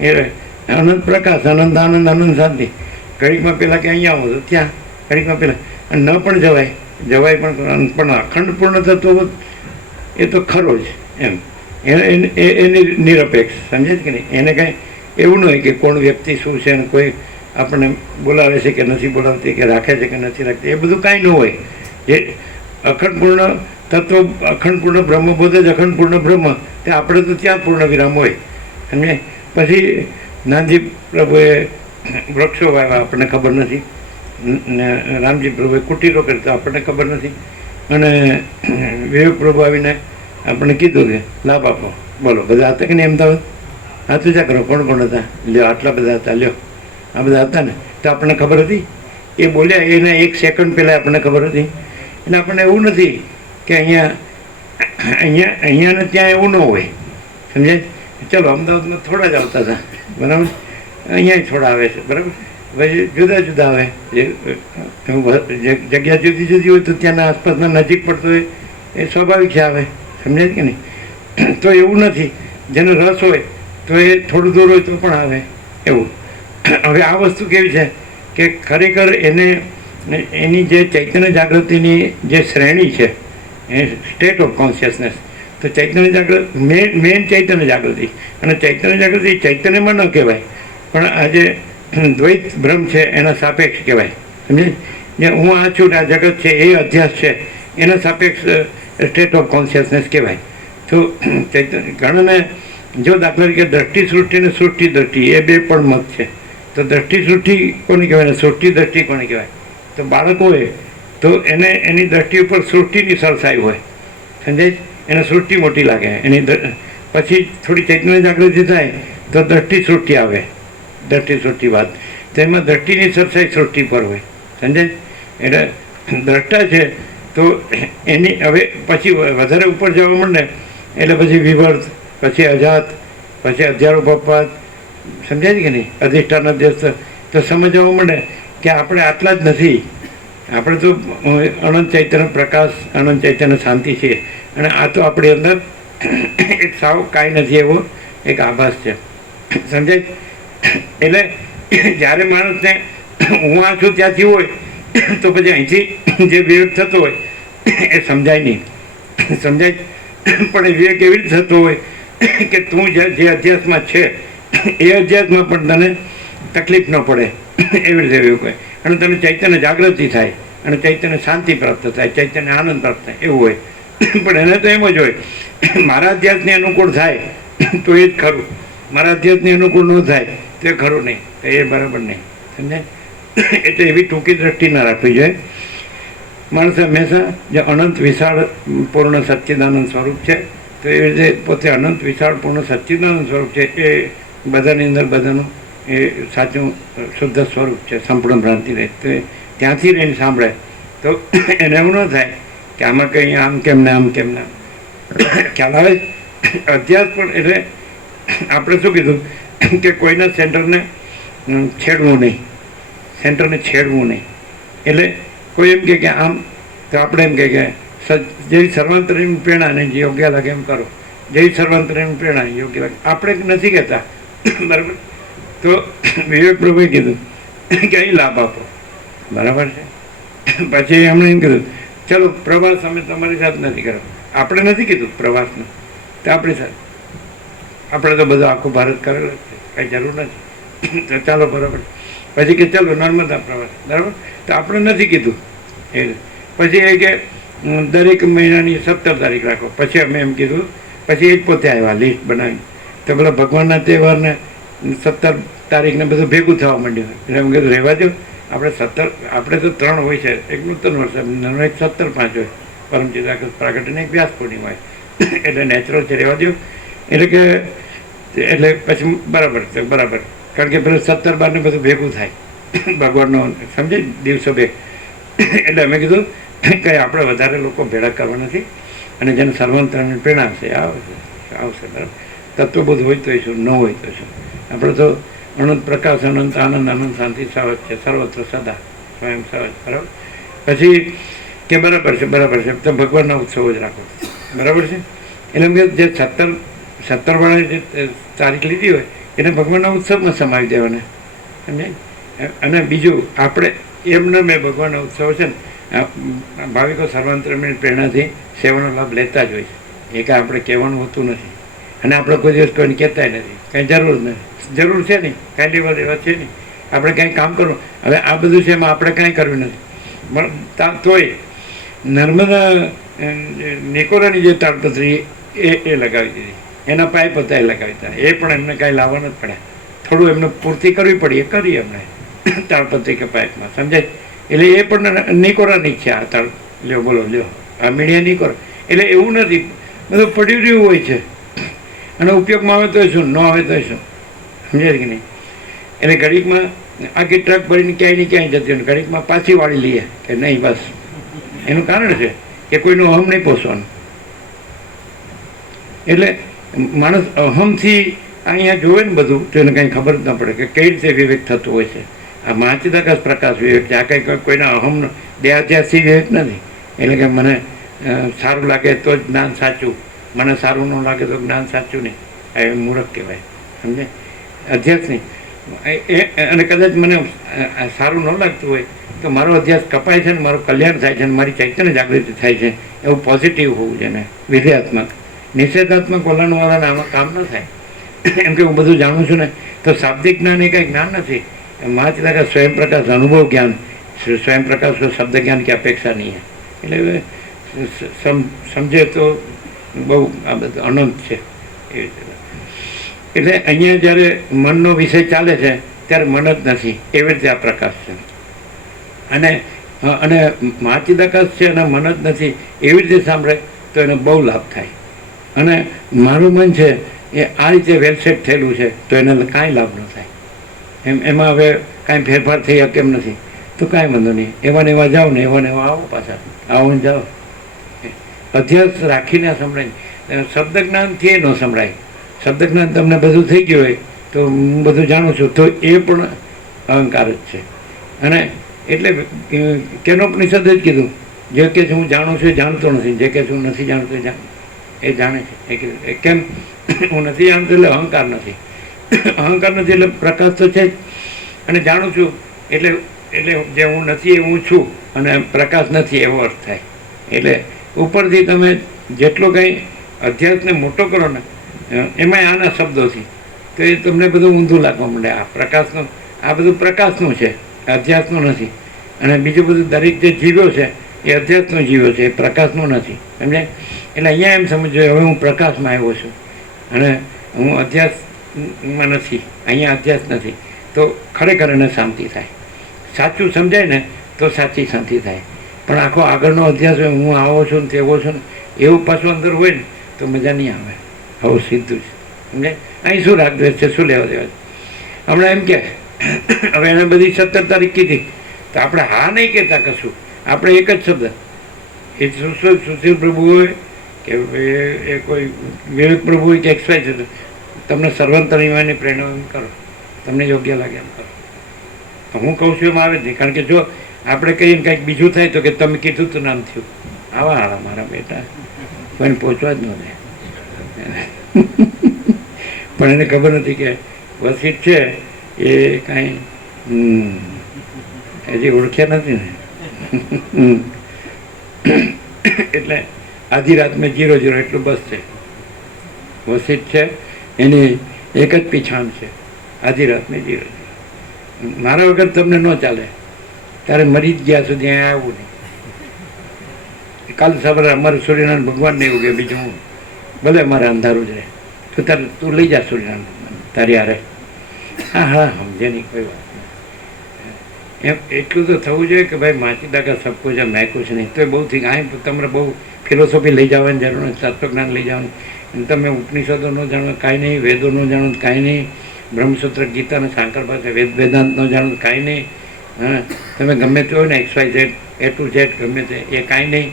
એ અનંત પ્રકાશ, અનંત આનંદ, અનંત શાંતિ. ઘડીકમાં પહેલાં કે અહીંયા આવો તો ત્યાં, ઘડીકમાં પહેલાં અને ન પણ જવાય પણ અખંડ પૂર્ણ તત્વ એ તો ખરો જ એમ. એની નિરપેક્ષ સમજે છે કે નહીં? એને કાંઈ એવું ન હોય કે કોણ વ્યક્તિ શું છે ને કોઈ આપણને બોલાવે છે કે નથી બોલાવતી, કે રાખે છે કે નથી રાખતી, એ બધું કાંઈ ન હોય. જે અખંડ પૂર્ણ તત્વ, અખંડ પૂર્ણ બ્રહ્મબોધ જ અખંડ પૂર્ણ બ્રહ્મ, તે આપણે તો ત્યાં પૂર્ણ વિરામ હોય સમજે. પછી નાનજી પ્રભુએ વૃક્ષો વાવ્યા, આપણને ખબર નથી. રામજી પ્રભુએ કુટીરો કરતા, આપણને ખબર નથી. અને વિવેક પ્રભુ આવીને આપણે કીધું કે લાભ આપો. બોલો બધા હતા કે નહીં? અમદાવાદ હાથ ઊંચા કરો. કોણ કોણ હતા? લ્યો આટલા બધા હતા, લ્યો આ બધા હતા ને. તો આપણને ખબર હતી? એ બોલ્યા એને 1 સેકન્ડ પહેલાં આપણને ખબર હતી. એટલે આપણને એવું નથી કે અહીંયા ને ત્યાં એવું ન હોય સમજાય. ચલો અમદાવાદમાં થોડા જ આવતા હતા બરાબર, અહીંયા થોડા આવે છે બરાબર. પછી જુદા જુદા આવે, જગ્યા જુદી જુદી હોય તો ત્યાંના આસપાસના નજીક પડતો હોય એ સ્વાભાવિક છે આવે સમજાય કે નહીં? તો એવું નથી. જેનો રસ હોય તો એ થોડું દૂર હોય તો પણ આવે એવું. હવે આ વસ્તુ કેવી છે કે ખરેખર એની જે ચૈતન્ય જાગૃતિની જે શ્રેણી છે એ સ્ટેટ ઓફ કોન્શિયસનેસ, તો ચૈતન્ય જાગૃતિ મેન ચૈતન્ય જાગૃતિ, અને ચૈતન્ય જાગૃતિ ચૈતન્યમાં ન કહેવાય પણ આજે દ્વૈત ભ્રમ છે એના સાપેક્ષ કહેવાય. સમજે જે હું આ છું આ જગત છે એ અધ્યાસ છે એના સાપેક્ષ સ્ટેટ ઓફ કોન્શિયસનેસ કહેવાય. તો ઘણાને જો દાખલા તરીકે દ્રષ્ટિ સૃષ્ટિ અને સૃષ્ટિ દ્રષ્ટિ એ બે પણ મત છે. તો દ્રષ્ટિ સૃષ્ટિ કોને કહેવાય ને સૃષ્ટિ દ્રષ્ટિ કોને કહેવાય? તો બાળક હોય તો એને એની દ્રષ્ટિ ઉપર સૃષ્ટિની સરસાઈ હોય, સમજાય? એને સૃષ્ટિ મોટી લાગે એની. પછી થોડી ચૈતન્ય જાગૃતિ થાય તો દ્રષ્ટિ સૃષ્ટિ આવે, દ્રષ્ટિ સૃષ્ટિ વાત, તો એમાં દ્રષ્ટિની સરસાઈ સૃષ્ટિ પર હોય, સમજાય? એટલે દ્રષ્ટા છે તો એની હવે પછી વધારે ઉપર જવા માંડે એટલે પછી વિવર્ત, પછી અજાત, પછી અધ્યારોપપાત, સમજાય છે કે નહીં? અધિષ્ઠાન અધ્યસ્થ, તો સમજવા માંડે કે આપણે આટલા જ નથી, આપણે તો અનંત ચૈતન્ય પ્રકાશ, અનંત ચૈતન્ય શાંતિ છે, અને આ તો આપણી અંદર એક સાવ કાંઈ નથી એવો એક આભાસ છે, સમજાય? એટલે જ્યારે માણસને હું આ છું ત્યાંથી હોય તો પછી અહીંથી જે વિવેક થતો હોય એ સમજાય નહીં, સમજાય? પણ એ વિવેક એવી રીતે થતો હોય કે તું જે અધ્યાસમાં છે એ અધ્યાસમાં પણ તને તકલીફ ન પડે એવી રીતે વિવેક હોય, અને તને ચૈતન્ય જાગૃતિ થાય અને ચૈતન્ય શાંતિ પ્રાપ્ત થાય, ચૈતન્ય આનંદ પ્રાપ્ત થાય એવું હોય. પણ એને તો એમ જ હોય મારા અધ્યાસને અનુકૂળ થાય તો એ જ ખરું, મારા અધ્યાસને અનુકૂળ ન થાય તો એ ખરું નહીં, તો એ બરાબર નહીં, સમજાય? એટલે એવી ટૂંકી દ્રષ્ટિ ના રાખવી જોઈએ. માણસ હંમેશા જે અનંત વિશાળ પૂર્ણ સચ્ચિદાનંદ સ્વરૂપ છે તો એવી રીતે પોતે અનંત વિશાળ પૂર્ણ સચ્ચિદાનંદ સ્વરૂપ છે એ બધાની અંદર બધાનું એ સાચું શુદ્ધ સ્વરૂપ છે, સંપૂર્ણ ભ્રાંતિ રહે. તો ત્યાંથી રહીને સાંભળે તો એને એવું ન થાય કે આમાં કંઈ આમ કેમ ને આમ કેમ ને ખ્યાલ આવે. અધ્યાસ પણ એટલે આપણે શું કીધું કે કોઈના સેન્ટરને છેડવું નહીં, સેન્ટરને છેડવું નહીં. એટલે કોઈ એમ કે આમ તો આપણે એમ કે જેવી સર્વાંતરીની પ્રેરણા ને જે યોગ્ય લાગે એમ કરો, જેવી સર્વાંતરીની પ્રેરણા યોગ્ય લાગે આપણે નથી કહેતા, બરાબર? તો વિવેક પ્રભુએ કીધું કે અહીં લાભ આપો, બરાબર છે? પછી એમણે એમ કીધું ચલો પ્રવાસ અમે તમારી સાથે નથી કરો, આપણે નથી કીધું પ્રવાસનું, તો આપણી સાથે આપણે તો બધું આખું ભારત કરેલો જ છે, કંઈ જરૂર નથી, તો ચાલો બરાબર. પછી કે ચાલો નર્મદા પ્રવાસ, બરાબર? તો આપણે નથી કીધું એ. પછી એ કે દરેક મહિનાની 17 તારીખ રાખો, પછી અમે એમ કીધું, પછી એ જ પોતે આવ્યા લિસ્ટ બનાવી, તો પેલા ભગવાનના તહેવારને 17 તારીખને બધું ભેગું થવા માંડ્યું, એટલે એમ કીધું રહેવા દો, આપણે તો 3 હોય છે, એક નૂતન વર્ષ, એક 17/5 હોય, પરમચિત પ્રાગટ્ય ને એક વ્યાસ પૂર્ણિમા હોય, એટલે નેચરલ છે, રહેવા દો. એટલે કે એટલે પછી બરાબર છે, બરાબર, કારણ કે પેલું 17/12 ને બધું ભેગું થાય ભગવાનનો, સમજે દિવસો બે. એટલે અમે કીધું કંઈ આપણે વધારે લોકો ભેળા કરવા નથી, અને જેને સર્વાંતરની પ્રેરણા હશે આવશે, બરાબર? તત્વબોધ હોય તો શું, ન હોય તો શું, આપણે તો અનંત પ્રકાશ, અનંત આનંદ, અનંત શાંતિ સાવજ છે, સર્વત્ર સદા સ્વયં સાવજ, બરાબર? પછી કે બરાબર છે, બરાબર છે, તો ભગવાનના ઉત્સવો જ રાખો, બરાબર છે? એટલે એમ કે જે 17 વાળા જે તારીખ લીધી હોય એને ભગવાનના ઉત્સવમાં સમાવી દેવાના, સમજાય? અને બીજું આપણે એમને મેં ભગવાનના ઉત્સવ છે ને ભાવિકો સર્વાંતરની પ્રેરણાથી સેવાનો લાભ લેતા જ હોય છે, એ કાંઈ આપણે કહેવાનું હોતું નથી, અને આપણે કોઈ દિવસ કોઈને કહેતાય નથી, કાંઈ જરૂર નથી, જરૂર છે નહીં, કાંઈ લેવા દેવા છે નહીં, આપણે કાંઈ કામ કરવું. હવે આ બધું છે એમાં આપણે કાંઈ કરવું નથી, તોય નર્મદા નિકોરાની જે તાડપત્રી એ લગાવી દીધી, એના પાઇપ હતા એ લગાવી દીધા, એ પણ એમને કાંઈ લાવવા નથી પડ્યા, થોડું એમને પૂર્તિ કરવી પડી, એ કરી એમણે તાડપત્રી કે પાઇપમાં, સમજાય? એટલે એ પણ નિકોરાની છે આ તાળ, લ્યો બોલો લ્યો આ મીડિયા નિકોરા. એટલે એવું નથી, બધું પડ્યું રહ્યું હોય છે, અને ઉપયોગમાં આવે તો શું, ન આવે તો શું, સમજાય કે નહીં? એટલે ઘડીકમાં આખી ટ્રક ભરીને ક્યાંય ને ક્યાંય જતી હોય, ઘડીકમાં પાછી વાળી લઈએ કે નહીં, બસ. એનું કારણ છે કે કોઈનું અહમ નહીં પોષવાનું. એટલે માણસ અહમથી અહીંયા જોવે ને બધું તો એને કંઈ ખબર જ ન પડે કે કઈ રીતે વિવેક થતો હોય છે. આ મહાચિદાકાશ પ્રકાશ વિવેક છે, આ કંઈ કોઈના અહમનો દેહાધ્યાસી વિવેક નથી. એટલે કે મને સારું લાગે તો જ જ્ઞાન સાચું, મને સારું ન લાગે તો જ્ઞાન સાચું નહીં, એ મૂર્ખ કહેવાય, સમજે? અધ્યાસ નહીં. અને કદાચ મને સારું ન લાગતું હોય તો મારો અધ્યાસ કપાય છે ને મારું કલ્યાણ થાય છે અને મારી ચૈતન્ય જાગૃતિ થાય છે, એવું પોઝિટિવ હોવું જોઈએ ને વિધેયાત્મક. નિષેધાત્મક વલણવાળાને આમાં કામ ન થાય. એમ કે હું બધું જાણું છું ને તો શાબ્દિક જ્ઞાન એ કંઈ જ્ઞાન નથી. મહાચિતા સ્વયં પ્રકાશ અનુભવ જ્ઞાન, स्वयं प्रकाश को शब्द ज्ञान की अपेक्षा नहीं है. એટલે સમજે તો બહુ આ બધું અનંત છે. એટલે અહીંયા જ્યારે મનનો વિષય ચાલે છે ત્યારે મન જ નથી, એવી રીતે આ પ્રકાશ છે. અને અને મહાચિદાકાશ છે અને મન જ નથી એવી રીતે સાંભળે તો એને બહુ લાભ થાય. અને મારું મન છે એ આ રીતે વેલસેટ થયેલું છે તો એને કાંઈ લાભ ન થાય. એમાં હવે કાંઈ ફેરફાર થઈ શકે એમ નથી તો કાંઈ વાંધો નહીં. એવા ને એવા જાઓ ને એવા ને એવા આવો, પાછા આવો ને જાઓ. અધ્યાસ રાખીને સંભળાય. શબ્દ જ્ઞાનથી ન સંભળાય. શબ્દ જ્ઞાન તમને બધું થઈ ગયું હોય તો હું બધું જાણું છું તો એ પણ અહંકાર જ છે. અને એટલે કેનોપનિષદ જ કીધું, જે કે હું જાણું છું એ જાણતો નથી, જે કે હું નથી જાણતો એ જાણે છે. એ કેમ હું નથી જાણતો એટલે અહંકાર નથી. અહંકાર નથી એટલે પ્રકાશ તો છે જ. અને જાણું છું એટલે એટલે જે હું નથી એ હું છું અને પ્રકાશ નથી એવો અર્થ થાય. એટલે ઉપરથી તમે જેટલો કંઈ અધ્યાસને મોટો કરો ને એમાંય આના શબ્દોથી તો એ તમને બધું ઊંધું લાગવા માંડે. આ પ્રકાશનું, આ બધું પ્રકાશનું છે, અધ્યાસનું નથી. અને બીજું બધું દરેક જે જીવ્યો છે એ અધ્યાસનો જીવ્યો છે, એ પ્રકાશનો નથી. સમજે? એટલે અહીંયા એમ સમજો હવે હું પ્રકાશમાં આવ્યો છું અને હું અધ્યાસમાં નથી, અહીંયા અધ્યાસ નથી, તો ખરેખર એને શાંતિ થાય. સાચું સમજાય ને તો સાચી શાંતિ થાય. પણ આખો આગળનો અધ્યાસ હોય, હું આવો છું ને તેવો છું ને એવું પાછું અંદર હોય ને તો મજા નહીં આવે. આવું સીધું છે. સમજાય? અહીં શું રાગદ્વેષ છે, શું લેવા દેવા છે? હમણાં એમ કે હવે એને બધી 17 તારીખ કીધી તો આપણે હા નહીં કહેતા કશું. આપણે એક જ શબ્દ, એ સુશીલ પ્રભુ હોય કે એ કોઈ વિવેક પ્રભુ હોય કે એક્સવાય છે, તમને સર્વાંતરીમાંની પ્રેરણા કરો, તમને યોગ્ય લાગે એમ કરો. તો હું કહું છું એમ આવે જ નહીં. કારણ કે જો આપણે કહીએ ને કંઈક બીજું થાય તો કે તમે કીધું તો નામ થયું. આવા હારા મારા બેટા કોઈને પહોંચવા જ ન દે. પણ એને ખબર નથી કે વસીત છે એ કાંઈ હજી ઓળખ્યા નથી ને. એટલે આધી રાત મેં 0-0 એટલું બસ છે. વસીત છે એની એક જ પીછાણ છે, આધી રાત મેં 0-0. મારા વગર તમને ન ચાલે. ત્યારે મરી જ ગયા સુધી અહીંયા આવવું નહીં. કાલ સવારે અમારે સૂર્યનારાયણ ભગવાનને એવું કે બીજું હું ભલે મારે અંધારું જ રહે તો તારે તું લઈ જા સૂર્યનારાયણ ભગવાન તારી હારે. હા હા સમજે નહીં કોઈ વાત નહીં. એમ એટલું તો થવું જોઈએ કે ભાઈ માચીદા કા સબ કુછ મેં કુછ નહીં. તો એ બહુ થઈ અહીં તમારે બહુ ફિલોસોફી લઈ જવાની જરૂર નથી, તત્વજ્ઞાન લઈ જવાનું. તમે ઉપનિષદો ન જાણો કાંઈ નહીં, વેદો ન જાણો કાંઈ નહીં, બ્રહ્મસૂત્ર ગીતાને શાંકર પાસે વેદાંત ન જાણો કાંઈ નહીં. હા, તમે ગમે તે હોય ને XYZ A to Z ગમે તે એ કાંઈ નહીં.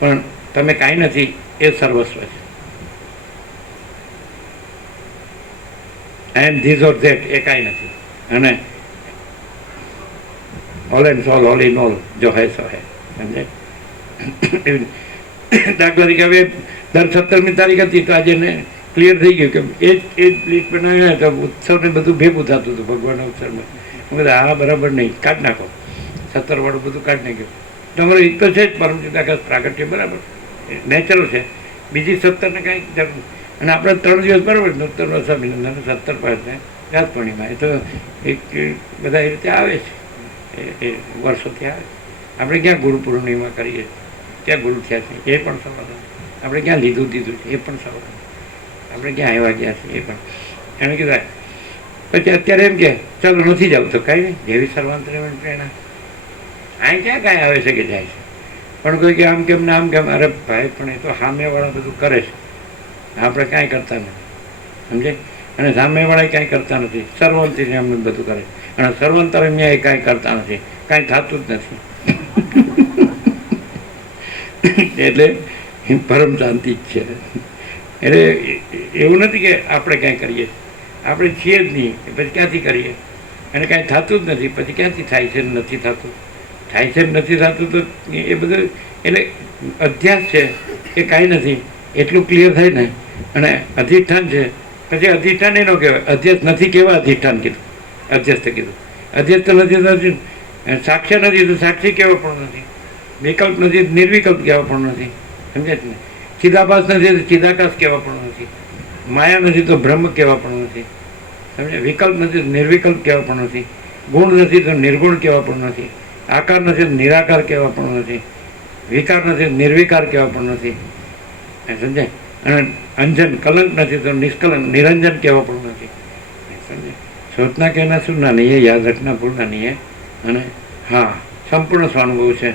પણ તમે કાંઈ નથી એ સર્વસ્વ છે. એન્ડ ધીસ ઓર ધેટ એ કાંઈ નથી. અને all and all, all in all જો હે સો હે. સમજે? દાખલા તરીકે હવે દર 17મી તારીખ હતી તો આજે ને ક્લિયર થઈ ગયું કે એ જ લિસ્ટ બનાવ્યા તો ઉત્સવને બધું ભેગું થતું હતું ભગવાનના ઉત્સવમાં. બધા હા બરાબર નહીં, કાઢ નાખો. 17 વાળું બધું કાઢી નાખ્યું. તમારો એક તો છે જ પરમચિદાકાશ પ્રાગટ્ય, બરાબર નેચરલ છે. બીજી 17ને કાંઈ જરૂર. અને આપણે 3 દિવસ બરાબર 17 રસાભિનંદન અને 17 પાસે રાત પૂર્ણિમા, એ તો એક બધા એ રીતે આવે છે, એ વર્ષોથી આવે. આપણે ક્યાં ગુરુ પૂર્ણિમા કરીએ, ક્યાં ગુરુ થયા છે એ પણ સવાલ. આપણે ક્યાં લીધું દીધું છે એ પણ સવાલ. આપણે ક્યાં આવ્યા ગયા છે એ પણ. એણે કીધા પછી અત્યારે એમ કે ચાલો નથી જવું તો કાંઈ નહીં, જેવી સર્વાંતરીમાં પ્રેરણા અહીં ક્યાં કાંઈ આવે છે કે જાય છે. પણ કોઈ કે આમ કેમ ને આમ કેમ, અરે ભાઈ પણ એ તો સામેવાળા બધું કરે છે, આપણે કાંઈ કરતા નથી. સમજે? અને સામેવાળા કાંઈ કરતા નથી. સર્વાંતરી અમને બધું કરે અને સર્વાંતરમ્ય એ કાંઈ કરતા નથી, કાંઈ થતું જ નથી. એટલે પરમ શાંતિ જ છે. એટલે એવું નથી કે આપણે કાંઈ કરીએ, આપણે છીએ જ નહીં, પછી ક્યાંથી કરીએ? અને કાંઈ થતું જ નથી, પછી ક્યાંથી થાય છે નથી થતું? થાય છે નથી થતું તો એ બધું. એટલે અધ્યાસ છે એ કાંઈ નથી એટલું ક્લિયર થાય ને. અને અધિષ્ઠાન છે, પછી અધિષ્ઠાન એનો કહેવાય. અધ્યાસ નથી કેવા અધિષ્ઠાન કીધું? અધ્યસ્ત કીધું. અધ્યસ્ત નથી તો સાક્ષ્ય નથી તો સાક્ષી કહેવા પણ નથી, વિકલ્પ નથી તો નિર્વિકલ્પ કહેવા પણ નથી, સમજે જ ને. ચિદાભાસ નથી તો ચિદાકાશ કહેવા પણ નથી, માયા નથી તો બ્રહ્મ કહેવા પણ નથી, સમજે. વિકલ્પ નથી તો નિર્વિકલ્પ કહેવા પણ નથી, ગુણ નથી તો નિર્ગુણ કહેવા પણ નથી, આકાર નથી તો નિરાકાર કહેવા પણ નથી, વિકાર નથી તો નિર્વિકાર કહેવા પણ નથી, સમજાય. અને અંજન કલંક નથી તો નિષ્કલંક નિરંજન કહેવા પણ નથી, સમજે. સોચના કહેના સુનના નહીં है, યાદ रखना भूलना नहीं है. અને હા, સંપૂર્ણ સ્વાનુભવ છે.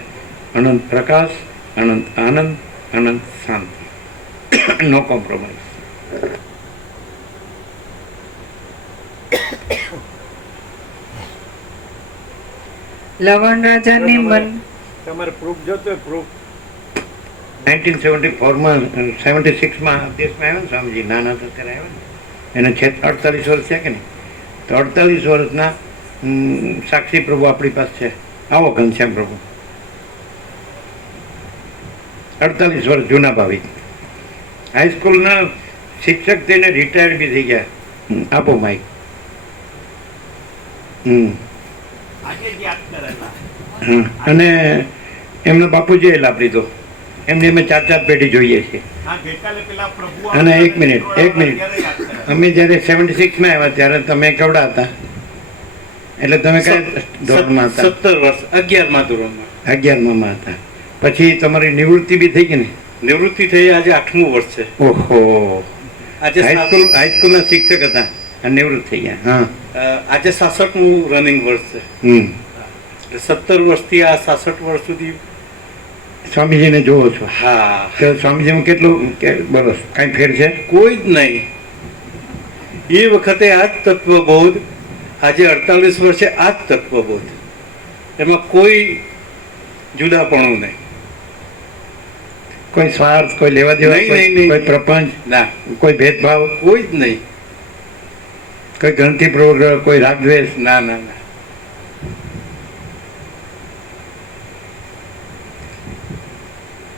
અનંત પ્રકાશ, અનંત આનંદ, અનંત શાંતિ, નો કોમ્પ્રોમાઇઝ. લવણ રાજાને મન તમારે પ્રૂફ જોતો હોય પ્રૂફ 1974માં 76માં દેશમાં આવ્યો ને સ્વામીજી, નાના હતા ત્યારે આવ્યો ને. એને 48 વર્ષ છે કે નહીં, તો 48 વર્ષના સાક્ષી પ્રભુ આપણી પાસે છે. આવો ઘનશ્યામ પ્રભુ 48 વર્ષ જૂના ભાવિક, હાઈસ્કૂલના શિક્ષક થઈને રિટાયર્ડ બી થઈ ગયા. આપો માઇક. અને એમનો બાપુજીએ લાભ લીધો. એમને અમે 4 પેઢી જોઈએ છીએ. અને એક મિનિટ અમે જ્યારે 76માં આવ્યા ત્યારે તમે કેવડા હતા? એટલે તમે કયા ધોરણમાં હતા? 17 વર્ષ 11મા ધોરણમાં. 11માં હતા. પછી તમારી નિવૃત્તિ બી થઈ ગઈ ને? નિવૃત્તિ થઈ આજે 8મું વર્ષ છે. ઓહો, આજે હાઈસ્કૂલના શિક્ષક હતા અને નિવૃત્ત થઈ ગયા. હા, આજે 66મું રનિંગ વર્ષ છે. 17 વર્ષથી આ 66 વર્ષ સુધી સ્વામીજીને જોવો છો? હા. તો સ્વામીજીમાં કેટલું બરસ કાંઈ ફેર છે? કોઈ જ નહીં. એ વખતે આ જ તત્વબોધ, આજે 48 વર્ષે આ જ તત્વબોધ. એમાં કોઈ જુદાપણું નહીં, કોઈ સ્વાર્થ, કોઈ લેવા દેવા, કોઈ પ્રપંચ ના, કોઈ ભેદભાવ, કોઈ જ નહીં. કોઈ ગ્રંથિપૂર્વક, કોઈ રાગદ્વેષ, ના ના ના.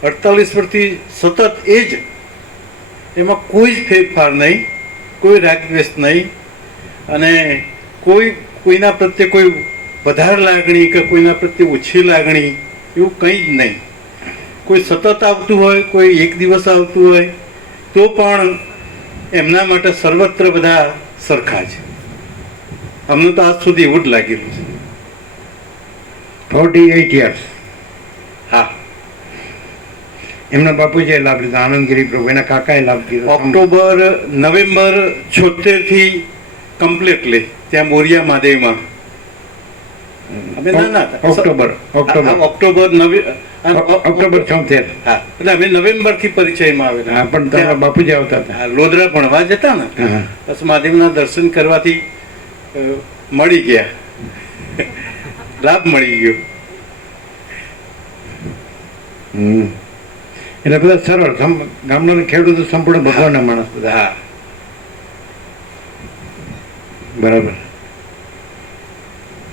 અડતાલીસ વર્ષથી સતત એ જ, એમાં કોઈ જ ફેરફાર નહીં, કોઈ રાગદ્વેષ નહીં, અને કોઈના પ્રત્યે કોઈ વધારે લાગણી કે કોઈના પ્રત્યે ઓછી લાગણી એવું કંઈ જ નહીં. કોઈ સતત આવતું હોય, કોઈ એક દિવસ આવતું હોય તો પણ એમના માટે સર્વત્ર બધા સરખા છે. અમને તો આજ સુધી એવું જ લાગેલું છે. 48 years. હા. એમના બાપુજીએ લાભ લીધો, આનંદગીરી પ્રભુ, એના કાકાએ લાભ લીધો. નવેમ્બર 76થી કમ્પ્લીટલી ત્યાં બોરિયા મહાદેવમાં. અમે નાના હતા. ઓક્ટોબર 76. હા, એટલે અમે નવેમ્બરથી પરિચયમાં આવેલા. હા, પણ તમારા બાપુજી આવતા હતા. લોધરા ભણવા જતા ને, બસ મહાદેવના દર્શન કરવાથી મળી ગયા, લાભ મળી ગયો. એટલે બધા સરળ, ગામના ખેડૂતો સંપૂર્ણ ભગવાનના માણસ બધા. હા, બરાબર.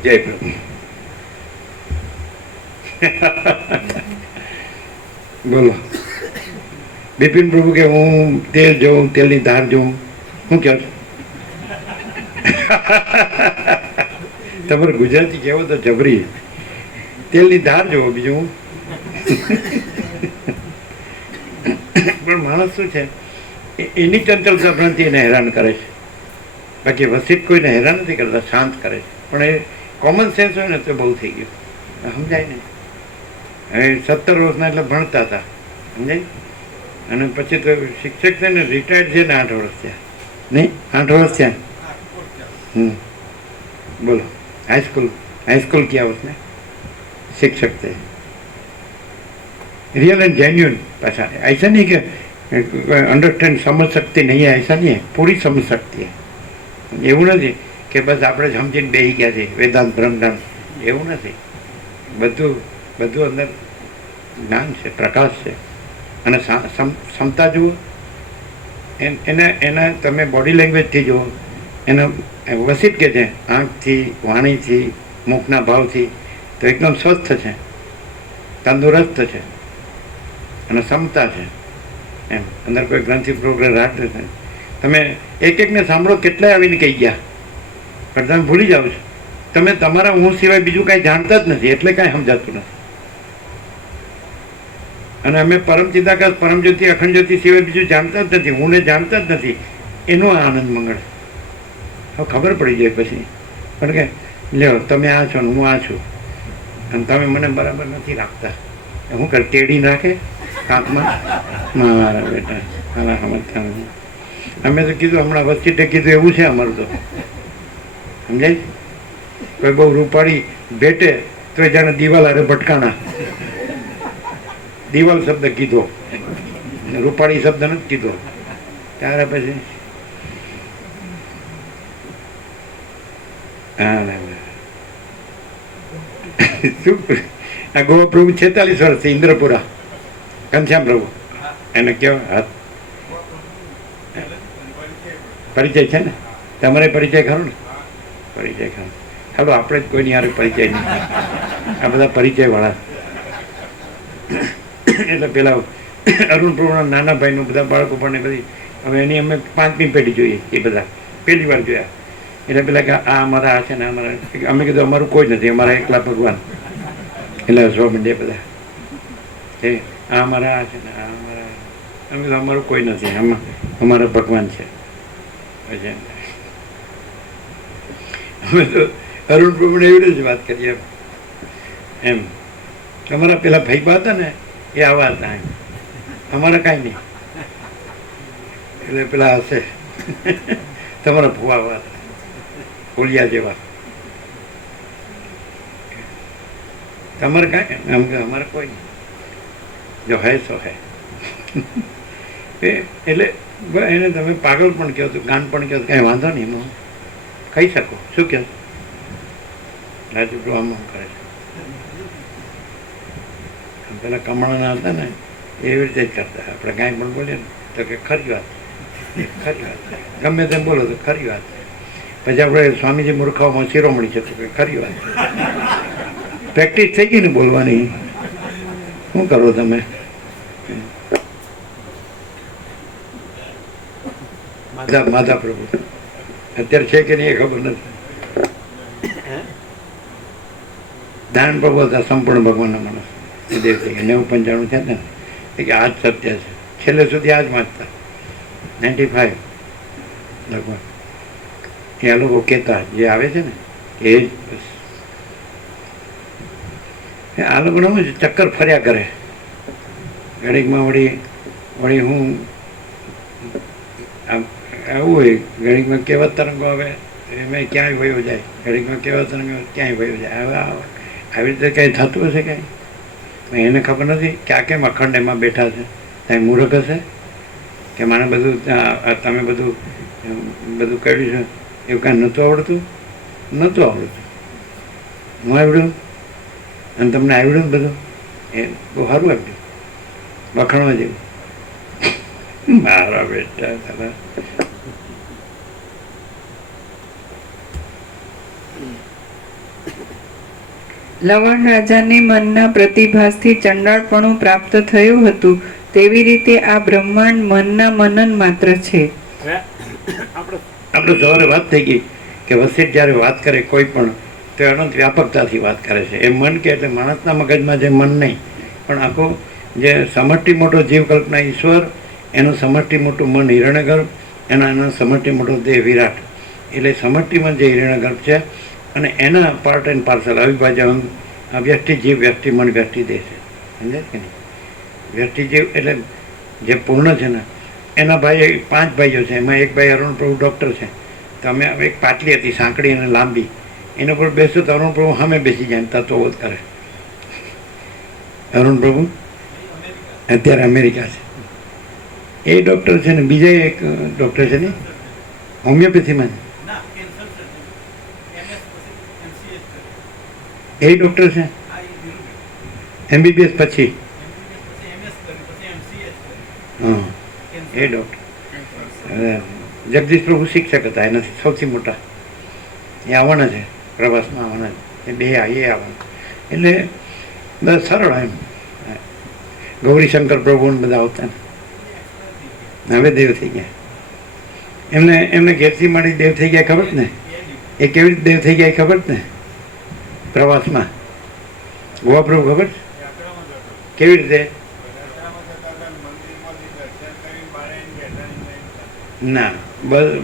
જય પ્રભુ. બોલો. બિપિન પ્રભુ કે હું તેલ જોઉં, તેલની ધાર જોઉં. શું કહો છો? તમારે ગુજરાતી કહેવો તો જબરી. તેલની ધાર જોવો, બીજું પણ માણસ શું છે, એની ચંચળતા ભ્રાંતિ એને હેરાન કરે છે. બાકી વસિત કોઈને હેરાન નથી કરતા, શાંત કરે છે. પણ એ કોમન સેન્સ હોય ને તો બહુ થઈ ગયું, સમજાય ને. હવે 17 વર્ષના એટલે ભણતા હતા, સમજાય. અને પછી તો શિક્ષક થઈને રિટાયર્ડ છે ને 8 વર્ષ થયા. નહીં, 8 વર્ષ થયા. બોલો. हाईस्कूल किया उसने, शिक्षक थे, रियल एंड जेन्युइन. ऐसा नहीं कि अंडरस्टैंड समझ सकती नहीं है, ऐसा नहीं है, पूरी समझ सकती है. એવું નથી કે બસ આપણે સમજીને બેસી ગયા છે વેદાંત બ્રહ્મજ્ઞાન, એવું નથી. બધું અંદર જ્ઞાન છે, પ્રકાશ છે. અને ક્ષમતા જુઓ, એના તમે બોડી લેંગ્વેજથી જુઓ, એના વસિત કે છે આંખથી, વાણીથી, મુખના ભાવથી તો એકદમ સ્વસ્થ છે, તંદુરસ્ત છે અને ક્ષમતા છે. એમ અંદર કોઈ ગ્રંથિ પ્રોગ્રેસ રાખ નથી. તમે એકને સાંભળો, કેટલાય આવીને કહી ગયા પણ તમે ભૂલી જાઓ છો. તમે તમારા હું સિવાય બીજું કાંઈ જાણતા જ નથી, એટલે કાંઈ સમજાતું નથી. અને અમે પરમ ચિદાકાશ, પરમ જ્યોતિ, અખંડ જ્યોતિ સિવાય બીજું જાણતા જ નથી, હું ને જાણતા જ નથી. એનો આ આનંદ મંગળ હવે ખબર પડી જાય પછી. પણ કે લ્યો તમે આ છો ને હું આ છું, અને તમે મને બરાબર નથી રાખતા. હું કર કેડી નાખે કાંકમાં મારા બેટા મારા સમજતા નથી. અમે તો કીધું હમણાં વચ્ચે કીધું એવું છે અમારું તો, સમજાય. કોઈ બહુ રૂપાળી ભેટે તો જાણે દિવાલ અરે ભટકાણા. દિવાલ શબ્દ કીધો, રૂપાળી શબ્દ નથી કીધો. ત્યારે પછી શું આ ગોવા પ્રભુ 46 વર્ષથી ઇન્દ્રપુરા ઘનશ્યામ પ્રભુ એને કેવો હાથ પરિચય છે ને? તમારે પરિચય ખરો ને? પરિચય ખરો. હાલો આપણે જ કોઈની હારે પરિચય નહીં, આ બધા પરિચય વાળા. એટલે પેલા અરુણ પ્રભુના નાના ભાઈનું બધા બાળકો પણ બધી હવે એની અમે 5મી પેઢી જોઈએ, એ બધા પહેલી વાર જોયા. એટલે પેલા કે આ અમારા આ છે ને અમારા, અમે કીધું અમારું કોઈ નથી, અમારા એકલા ભગવાન. એટલે હસવા માંડે બધા, એ આ અમારા આ છે ને આ અમારા, અમે કીધું અમારું કોઈ નથી, અમારા ભગવાન છે. પછી અમે તો અરુણ પ્રભુને એવી જ વાત કરીએ એમ. તમારા પેલા ભાઈબા હતા ને એ આવા હતા એમ, અમારા કાંઈ નહીં. એટલે પેલા હશે તમારા ભૂવા આવા હતા, ઓલિયા જેવા. તમારે કાંઈ એમ કે અમારે કોઈ નહીં, જો હે સો હે. એટલે એને તમે પાગલ પણ કહો છો, ગાન પણ કહો છો, કાંઈ વાંધો નહીં, એમાં કહી શકો. શું કહો રાજુ આમ કરે છે. પેલા કમળાના હતા ને એવી રીતે જ કરતા. આપણે કાંઈ પણ બોલીએ ને તો કે ખરી વાત, ખરી વાત, ગમે તેમ બોલો તો ખરી વાત. પછી આપણે સ્વામીજી મૂર્ખાઓમાં શિરોમણી છે તો કે ખરી વાત. પ્રેક્ટિસ થઈ ગઈ ને બોલવાની. શું કરો તમે? માધા પ્રભુ અત્યારે છે કે નહીં એ ખબર નથી. દાન પ્રભુ હતા સંપૂર્ણ ભગવાનના માણસ, દેવ થઈ ગયા 90-95 થયા ને કે આ જ સત્ય છે. છેલ્લે સુધી આ જ વાંચતા. 95 ભગવાન એ આ લોકો કહેતા જે આવે છે ને એ જ બસ. આ લોકોને શું છે, ચક્કર ફર્યા કરે. ઘડીકમાં વળી હું આવું હોય, ઘડીકમાં કેવા તરંગો આવે એમાં ક્યાંય વયો જાય, ઘડીકમાં કેવા તરંગો ક્યાંય વયો જાય. હવે આવી રીતે કંઈ થતું હશે કાંઈ એને ખબર નથી કે આ કેમ અખંડ એમાં બેઠા છે. કાંઈ મૂર્ખ હશે કે મને બધું તમે બધું કર્યું છે એવું કાંઈ નહોતું આવડતું. નહોતું આવડતું, હું આવડ્યું અને તમને આવડ્યું બધું. એ બહુ સારું આવડ્યું, વખાણવા જેવું. મારા બેટા દાદા લવણ રાજાને મનના પ્રતિભાસથી ચંડાળપણું પ્રાપ્ત થયું હતું, તેવી રીતે આ બ્રહ્માંડ મનના મનન માત્ર છે. આપણે સવારે વાત થઈ ગઈ કે વસિષ્ઠ જ્યારે વાત કરે કોઈ પણ તો અનંત વ્યાપકતાથી વાત કરે છે. એ મન કે એટલે માણસના મગજમાં જે મન નહીં, પણ આખું જે સમષ્ટિ મોટો જીવ કલ્પના ઈશ્વર, એનું સમષ્ટિ મોટું મન હિરણ્યગર્ભ, એનો સમષ્ટિ મોટો દેહ વિરાટ. એટલે સમષ્ટિમાં જે હિરણ્યગર્ભ છે અને એના પાર્ટ એન્ડ પાર્સલ અવિભાજ્ય વ્યષ્ટિ જીવ, વ્યષ્ટિ મન, વ્યષ્ટિ દેહ છે. સમજાય કે નહીં? વ્યષ્ટિ જીવ એટલે જે પૂર્ણ છે ને એના ભાઈ 5 ભાઈઓ છે. એમાં એક ભાઈ અરુણ પ્રભુ ડૉક્ટર છે. તો અમે એક પાટલી હતી સાંકડી અને લાંબી, એના પર બેસો તો અરુણ પ્રભુ સામે બેસી જાય, તત્વો જ કરે. અરુણ પ્રભુ અત્યારે અમેરિકા છે, એ ડૉક્ટર છે ને. બીજા એક ડૉક્ટર છે ને હોમિયોપેથીમાં, એ ડૉક્ટર છે MBBS પછી. હા એ ડૉક્ટર જગદીશ પ્રભુ શિક્ષક હતા, એનાથી સૌથી મોટા. એ આવવાના છે, પ્રવાસમાં આવવાના છે. એ બે એ આવવાના. એટલે બધા સરળ એમ. ગૌરીશંકર પ્રભુ બધા આવતા ને હવે દેવ થઈ ગયા. એમને ઘેરથી માંડી દેવ થઈ ગયા ખબર ને? એ કેવી રીતે દેવ થઈ ગયા એ ખબર છે ને? પ્રવાસમાં ગોવા પ્રભુ ખબર છે કેવી રીતે? ના,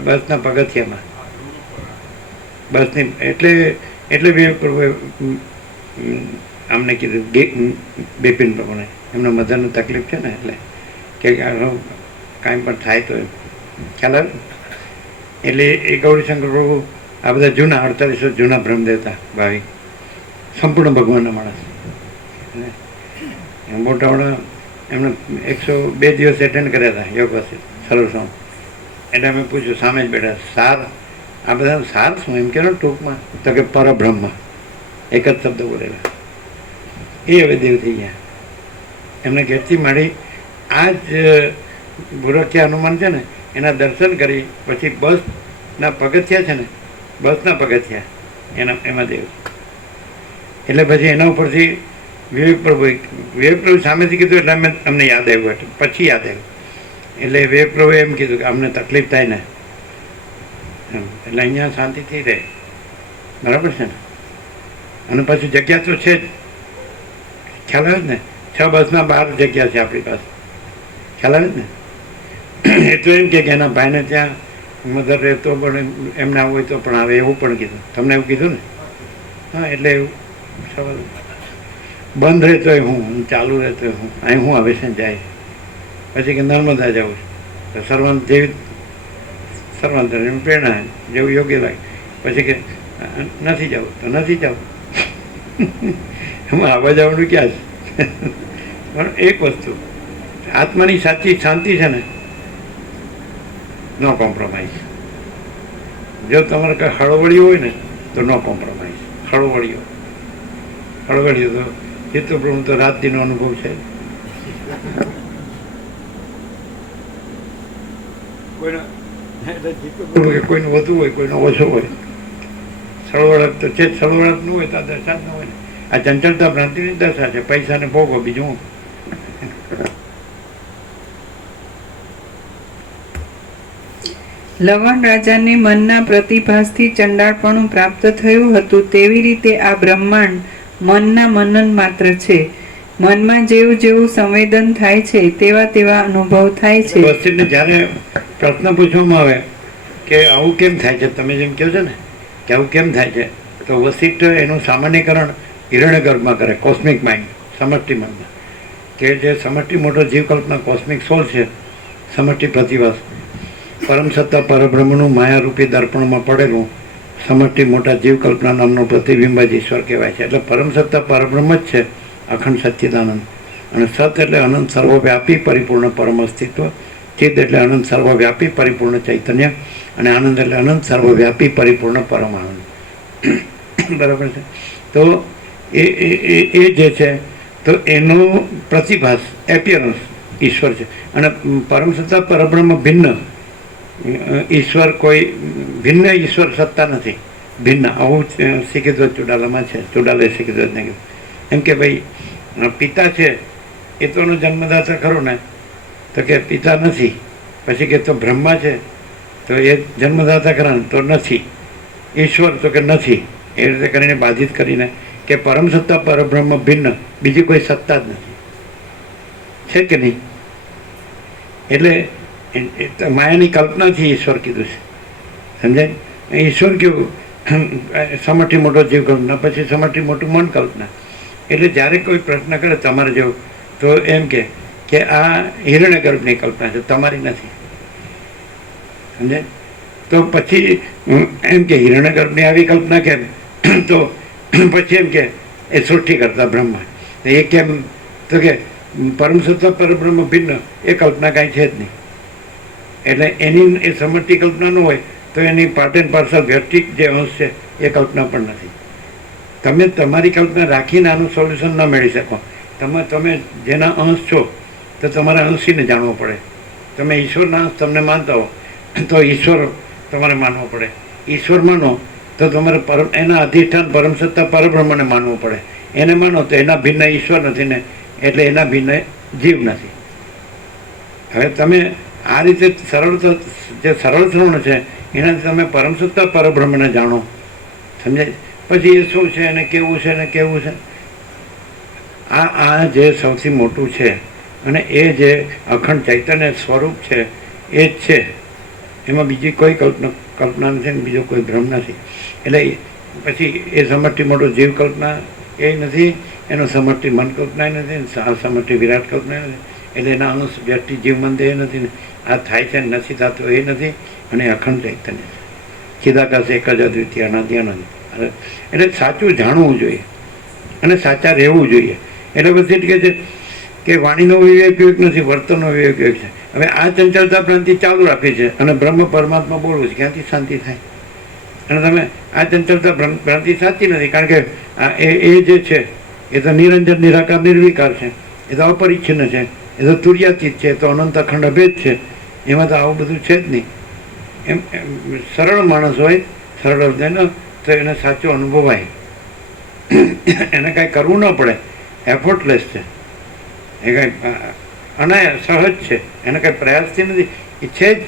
બસના પગથિયામાં, બસની એટલે બે પ્રભુએ આમને કીધું, બિપિન પ્રભુને, એમના મધરને તકલીફ છે ને, એટલે કે કાંઈ પણ થાય તો ખ્યાલ આવે. એટલે એ ગૌરીશંકર પ્રભુ આ બધા જૂના 48 વર્ષ જૂના બ્રહ્મદેવતા ભાવિ સંપૂર્ણ ભગવાનના માણસ, મોટા મોટા એમને 102 દિવસ એટેન્ડ કર્યા હતા યોગ પાસે સર્વસ્વામી. એટલે અમે પૂછ્યું, સામે જ બેઠા, સાર આ બધા સાર શું એમ કે ટૂંકમાં? તો કે પરબ્રહ્મ, એક જ શબ્દ બોલેલા. એ હવે દેવ થઈ ગયા. એમને ઘેરથી મારી આ જ ભૂરખ્યા હનુમાન છે ને, એના દર્શન કરી પછી બસના પગથિયા છે ને, બસના પગથિયા એમાં દેવ. એટલે પછી એના ઉપરથી વિવેક પ્રભુ સામેથી કીધું એટલે અમને યાદ આવ્યું, એટલે પછી યાદ આવ્યું. એટલે વિવેક પ્રભુએ એમ કીધું કે અમને તકલીફ થાય ને, એટલે અહીંયા શાંતિથી રહે, બરાબર છે ને. અને પછી જગ્યા તો છે જ, ખ્યાલ આવે જ ને, 6 બસના 12 જગ્યા છે આપણી પાસે, ખ્યાલ આવે જ ને. એ તો એમ કે એના ભાઈને ત્યાં મધર રહેતો પણ એમને આવવું હોય તો પણ આવે, એવું પણ કીધું. તમને એવું કીધું ને? હા, એટલે એવું સવાલ બંધ રહેતો હું, ચાલુ રહેતો હું, અહીં હું આવે છે જાય. પછી કે નર્મદા જવું છે, તો સર્વાંત જેવી સર્વાંત એમ પ્રેરણા જેવું યોગ્ય લાગે. પછી કે નથી જવું તો નથી જવું. એમાં આવવા જવાનું ક્યાં છે? પણ એક વસ્તુ, આત્માની સાચી શાંતિ છે ને, નો કોમ્પ્રોમાઇઝ. જો તમારે કંઈ હળવળ્યું હોય ને તો નો કોમ્પ્રોમાઇઝ. હળવળ્યું તો ચિત્તપ્રભુ તો રાત દિનનો અનુભવ છે. કોઈનું વધુ હોય, કોઈનો ઓછો હોય. સળવળાટ તો છે જ, સળવળાટ ન હોય તો દશા જ ન હોય ને. આ ચંચળતા ભ્રાંતિની દશા છે, પૈસાને ભોગવો, બીજું. લવણ રાજાને મનના પ્રતિભાસથી ચંડાળપણું પ્રાપ્ત થયું હતું, તેવી રીતે આ બ્રહ્માંડ મનના મનન માત્ર છે. મનમાં જેવું જેવું સંવેદન થાય છે તેવા તેવા અનુભવ થાય છે. વસ્તીને જ્યારે પ્રશ્ન પૂછવામાં આવે કે આવું કેમ થાય છે, તમે જેમ કહો છો ને કે આવું કેમ થાય છે, તો વસિષ્ઠ એનું સામાન્યકરણ હિરણ્યગર્ભમાં કરે, કોસ્મિક માઇન્ડ, સમષ્ટિ મનમાં, કે જે સમષ્ટિ મોટો જીવકલ્પના કોસ્મિક સોલ છે, સમષ્ટિ પ્રતિભાસ, પરમ સત્તા પરબ્રહ્મનું માયારૂપી દર્પણમાં પડેલું સમષ્ટિ મોટા જીવકલ્પના નામનું પ્રતિબિંબ જ ઈશ્વર કહેવાય છે. એટલે પરમ સત્તા પરબ્રહ્મ જ છે, અખંડ સચ્ચિદાનંદ. અને સત એટલે અનંત સર્વવ્યાપી પરિપૂર્ણ પરમ અસ્તિત્વ, ચિત્ત એટલે અનંત સર્વવ્યાપી પરિપૂર્ણ ચૈતન્ય, અને આનંદ એટલે અનંત સર્વવ્યાપી પરિપૂર્ણ પરમ આનંદ. બરાબર છે. તો એ જે છે તો એનો પ્રતિભાસ, એપિયરન્સ ઈશ્વર છે. અને પરમ સત્તા પરબ્રહ્મ ભિન્ન, ઈશ્વર કોઈ ભિન્ન ઈશ્વર સત્તા નથી, ભિન્ન. આવું શીખીધ્વજ ચુડાલામાં છે, ચુડાલે શીખીધ્વજને કીધું એમ કે ભાઈ પિતા છે એ તો એનો જન્મદાતા ખરો ને, તો કે પિતા નથી. પછી કે તો બ્રહ્મા છે તો એ જન્મદાતા ખરા ને, તો નથી. ઈશ્વર તો કે નથી. એ રીતે કરીને બાધિત કરીને કે પરમ સત્તા પરબ્રહ્મ ભિન્ન, બીજી કોઈ સત્તા જ નથી, છે કે નહીં. એટલે માયાની કલ્પનાથી ઈશ્વર કીધું છે, સમજાય. ઈશ્વર કેવું, સમષ્ટિ મોટો જીવ કલ્પના, પછી સમષ્ટિ મોટું મન કલ્પના. એટલે જ્યારે કોઈ પ્રશ્ન કરે તમારે જેવું, તો એમ કે આ હિરણ્ય ગર્ભની કલ્પના છે, તમારી નથી, સમજાય. તો પછી એમ કે હિરણ્ય ગર્ભની આવી કલ્પના કેમ, તો પછી એમ કે એ સૃષ્ટિ કરતા બ્રહ્મા, એ કેમ, તો કે પરમ સત્તા પરબ્રહ્મ ભિન્ન, એ કલ્પના કાંઈ છે જ નહીં. એટલે એની એ સમષ્ટિ કલ્પના ન હોય તો એની પાર્ટ એન્ડ પાર્સલ વ્યક્તિક જે અંશ છે એ કલ્પના પણ નથી. તમે તમારી કલ્પના રાખીને આનું સોલ્યુશન ન મેળવી શકો. તમે જેના અંશ છો તો તમારે અંશીને જાણવો પડે. તમે ઈશ્વરના અંશ તમને માનતા હો તો ઈશ્વર તમારે માનવો પડે. ઈશ્વર માનો તો તમારે એના અધિષ્ઠાન પરમ સત્તા પરબ્રહ્મને માનવું પડે. એને માનો તો એના ભિન્ન ઈશ્વર નથી ને, એટલે એના ભિન્ન જીવ નથી. હવે તમે આ રીતે સરળ શ્રવણ છે એનાથી તમે પરમ સત્તા પરબ્રહ્મને જાણો સમજાય? પછી એ શું છે અને કેવું છે અને કેવું છે, આ જે સૌથી મોટું છે અને એ જે અખંડ ચૈતન્ય સ્વરૂપ છે એ જ છે. એમાં બીજી કોઈ કલ્પના નથી ને બીજો કોઈ ભ્રમ નથી. એટલે પછી એ સમષ્ટિ મોટો જીવ કલ્પના એ નથી, એનો સમષ્ટિ મન કલ્પના નથી, આ સમષ્ટિ વિરાટ કલ્પના નથી. એટલે એના વ્યક્તિ જીવ મન દેહ નથી ને આ થાય છે ને નથી થતું એ નથી. અને અખંડ ચૈતન્ય ચિદાકાશ એક જ અદ્વિતીય અનાદિ અનંત. એટલે સાચું જાણવું જોઈએ અને સાચા રહેવું જોઈએ. એટલે પછી કહે છે કે વાણીનો વિવેક નથી, વર્તનનો વિવેક છે. હવે આ ચંચળતા ભ્રાંતિ ચાલુ રાખી છે અને બ્રહ્મ પરમાત્મા બોલવું છે, ક્યાંથી શાંતિ થાય? અને તમે આ ચંચળતા ભ્રાંતિ સાચી નથી, કારણ કે એ જે છે એ તો નિરંજન નિરાકાર નિર્વિકાર છે, એ તો અપરિચ્છિન્ન છે, એ તો તુર્યાતીત છે, એ તો અનંત અખંડ અભેદ છે. એમાં તો આવું બધું છે જ નહીં. એમ સરળ માણસ હોય, સરળ હૃદયનો, તો એને સાચો અનુભવાય. એને કાંઈ કરવું ન પડે, એફર્ટલેસ છે, એ કાંઈ અનાયાસ સહજ છે, એને કાંઈ પ્રયાસથી નથી, એ છે જ.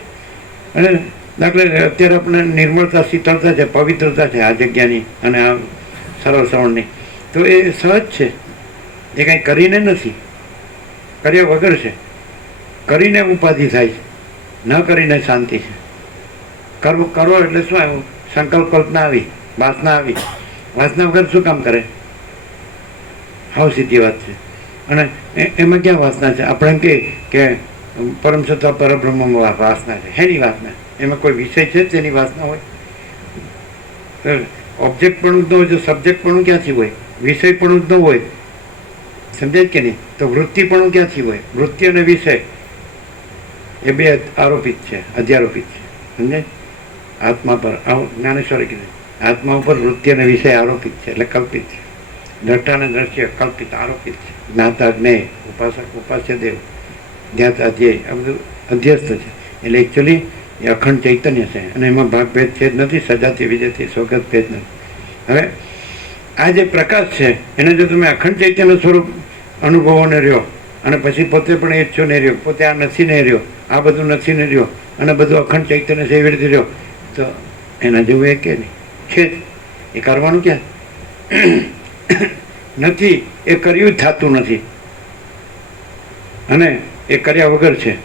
અને દાખલે અત્યારે આપણે નિર્મળતા, શીતળતા છે, પવિત્રતા છે આ જગ્યાની અને આ સરળ શ્રવણની, તો એ સહજ છે. એ કાંઈ કરીને નથી, કર્યા વગર છે. કરીને ઉપાધિ થાય છે, ન કરીને શાંતિ છે. કરવું કરો એટલે શું આવ્યું? સંકલ્પ કલ્પના આવી, વાસના આવી. વાસના વગર શું કામ કરે? હાવ સીધી વાત છે. અને એમાં ક્યાં વાસના છે? આપણે એમ કે પરમ સત્તા પરબ્રહ્મ વાસના છે. હેની વાસના? એમાં કોઈ વિષય છે તેની વાસના હોય? ઓબ્જેક્ટ પણ જ ન હોય તો સબ્જેક્ટ પણ ક્યાંથી હોય? વિષય પણ જ ન હોય, સમજાય કે નહીં? તો વૃત્તિ પણ ક્યાંથી હોય? વૃત્તિ અને વિષય એ બે આરોપિત છે, અધ્યારોપિત છે. સમજાય? આત્મા પર જ્ઞાનેશ્વરે કીધું, આત્મા ઉપર વૃત્તિ અને વિષય આરોપિત છે, એટલે કલ્પિત છે. દ્રષ્ટા અને દ્રશ્ય કલ્પિત, આરોપિત છે. જ્ઞાતા જ્ઞેય, ઉપાસક ઉપાસ્ય દેવ, જ્ઞાતા ધ્યેય, આ બધું અધ્યસ્ત છે. એટલે એકચ્યુઅલી એ અખંડ ચૈતન્ય છે અને એમાં ભાગભેદ છે જ નથી, સજાતી વિજયથી સ્વગત ભેદ નથી. હવે આ જે પ્રકાશ છે એને જો તમે અખંડ ચૈતન્ય સ્વરૂપ અનુભવો ને રહ્યો અને પછી પોતે પણ એ જ છો ને રહ્યો, પોતે આ નથી ને રહ્યો, આ બધું નથી ને રહ્યો અને બધું અખંડ ચૈતન્ય છે એવી રીતે રહ્યો, તો એના જેવું એ કે નહીં છે જ. એ કરવાનું ક્યાં નથી, એ કર્યું જ થતું નથી અને એ કર્યા વગર છે.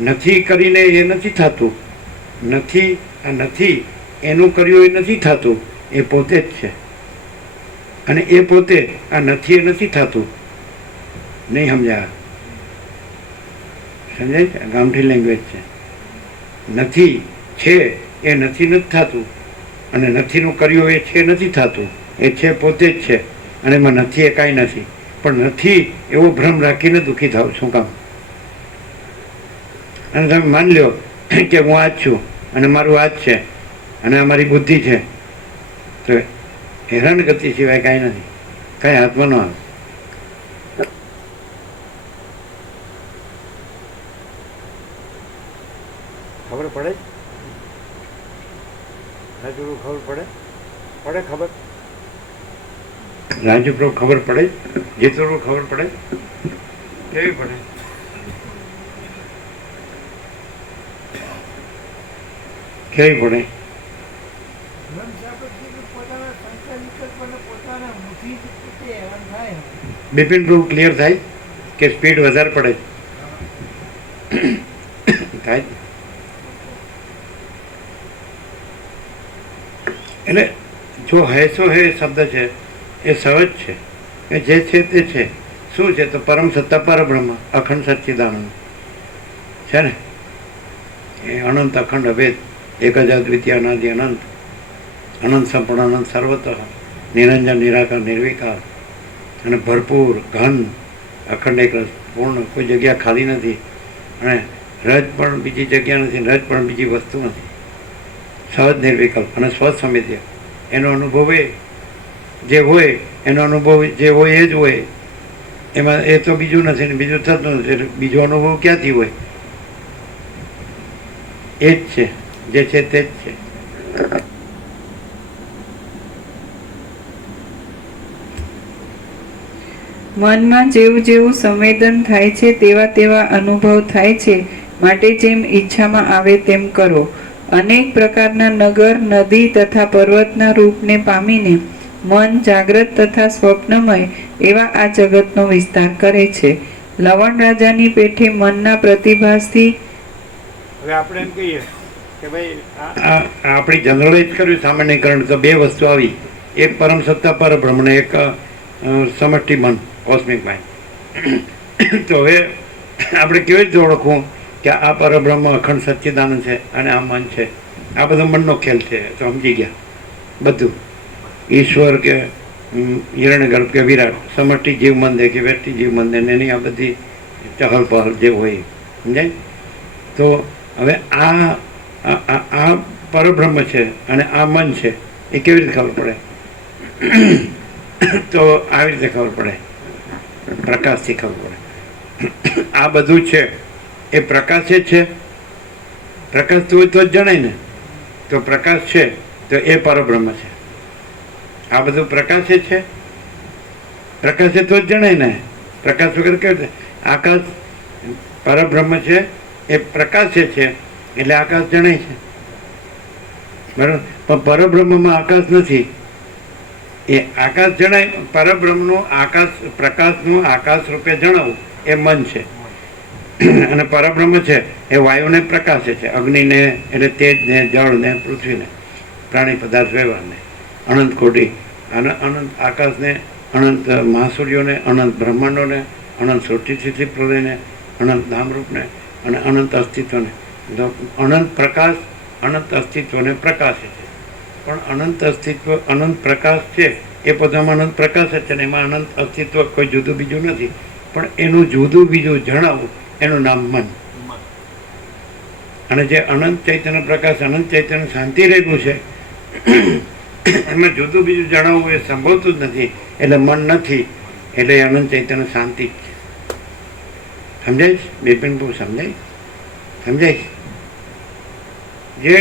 નથી કરીને એ નથી થતું, નથી આ નથી એનું કર્યું એ નથી થતું, એ પોતે જ છે. અને એ પોતે આ નથી એ નથી થતું. નહીં સમજાય? સમજાય છે? ગામઠી લેંગ્વેજ છે. નથી છે એ નથી થતું અને નથીનું કર્યું એ છે નથી થતું, એ છે પોતે જ છે અને એમાં નથી એ કાંઈ નથી. પણ નથી એવો ભ્રમ રાખીને દુઃખી થાવ શું કામ? અને તમે માની લો કે હું આ જ છું અને મારું આ જ છે અને આ મારી બુદ્ધિ છે, તો હેરાનગતિ સિવાય કાંઈ નથી, કાંઈ હાથમાં ન આવે. ખબર પડે? રાજુ ખબર પડે? પડે ખબર? રાજુ પ્રો ખબર પડે? જેટલું ખબર પડે? કેવી પડે? કેવી પડે? બિપિન પ્રૂફ ક્લિયર થાય કે સ્પીડ વધારે પડે થાય? એટલે જો હૈસો હે શબ્દ છે એ સહજ છે, એ જે છે તે છે. શું છે? તો પરમ સત્તા પરબ્રહ્મ અખંડ સચ્ચિદાનંદ છે ને, એ અનંત અખંડ અભેદ, એક જ અદ્વિતીય અનાદિ અનંત, અનંત સંપૂર્ણ અનંત સર્વતઃ, નિરંજન નિરાકાર નિર્વિકાર અને ભરપૂર ઘન અખંડ એક રસ પૂર્ણ, કોઈ જગ્યા ખાલી નથી અને રજ પણ બીજી જગ્યા નથી, રજ પણ બીજી વસ્તુ નથી. સહજ નિર્વિકલ્પ અને સ્વસમિત્ય, એનો અનુભવ એ જે હોય, એનો અનુભવ જે હોય એ જ હોય, એમાં એ તો બીજું નથી ને બીજું થતું નથી. બીજો અનુભવ ક્યાંથી હોય? એ જ છે, જે છે તે જ છે. મનમાં જેવું જેવું સંવેદન થાય છે તેવા તેવા અનુભવ થાય છે, માટે જેમ ઈચ્છામાં આવે તેમ કરો. અનેક પ્રકારના નગર, નદી તથા પર્વતના રૂપને પામીને મન જાગ્રત તથા સ્વપ્નમય એવા આ જગતનો વિસ્તાર કરે છે. લવણ રાજાની પેઠે મનના પ્રતિભાસથી હવે આપણે એમ કહીએ કે ભાઈ આપણી જનરલાઇઝ કર્યું સામાન્યકરણ તો બે વસ્તુ આવી, એક પરમ સત્તા પરબ્રહ્મ ને એક સમષ્ટિ મન કોસ્મિક માઇન્ડ. તો હવે આપણે કેવી રીતે ઓળખવું કે આ પરબ્રહ્મ અખંડ સચ્ચિદાનંદ છે અને આ મન છે? આ બધો મનનો ખેલ છે, તો સમજી ગયા બધું. ઈશ્વર કે હિરણ્યગર્ભ કે વિરાટ, સમષ્ટિ જીવ મંદે કે વ્યક્તિ જીવ મંદે, એની આ બધી ચહલ પહલ જે હોય, સમજાય? તો હવે આ પરબ્રહ્મ છે અને આ મન છે, એ કેવી રીતે ખબર પડે? તો આવી રીતે ખબર પડે, પ્રકાશથી ખબર પડે. આ બધું છે એ પ્રકાશ જ છે. પ્રકાશ તો હોય તો જ જણાય ને. તો પ્રકાશ છે તો એ પરબ્રહ્મ છે. આ બધું પ્રકાશ જ છે. પ્રકાશ છે તો જ જણાય ને. પ્રકાશ વગર કેવું છે? આકાશ પરબ્રહ્મ છે, એ પ્રકાશ છે એટલે આકાશ જણાય છે, બરાબર. પણ પરબ્રહ્મમાં આકાશ નથી. એ આકાશ જણાય, પરબ્રહ્મનું આકાશ, પ્રકાશનું આકાશ રૂપે જણાવવું એ મન છે. અને પરબ્રહ્મ છે એ વાયુને પ્રકાશે છે, અગ્નિને એટલે તેજને, જળને, પૃથ્વીને, પ્રાણી પદાર્થ વ્યવહારને, અનંત કોટી અને અનંત આકાશને, અનંત મહાસૂર્યોને, અનંત બ્રહ્માંડોને, અનંત સૃષ્ટિ સ્થિતિ પ્રલયને, અનંત નામરૂપને અને અનંત અસ્તિત્વને. અનંત પ્રકાશ અનંત અસ્તિત્વને પ્રકાશે છે. પણ અનંત અસ્તિત્વ, અનંત પ્રકાશ છે એ પોતામાં અનંત પ્રકાશ જ છે ને એમાં અનંત અસ્તિત્વ કોઈ જુદું બીજું નથી. પણ એનું જુદું બીજું જણાવવું એનું નામ મન. અને જે અનંત ચૈતન્ય પ્રકાશ, અનંત ચૈતન્ય શાંતિ રહેલું છે એમાં જુદું બીજું જણાવવું એ સંભવતું જ નથી. એટલે મન નથી, એટલે અનંત ચૈતન્ય શાંતિ જ છે. સમજાય છે બિપિન? બહુ સમજાય? સમજાય છે? જે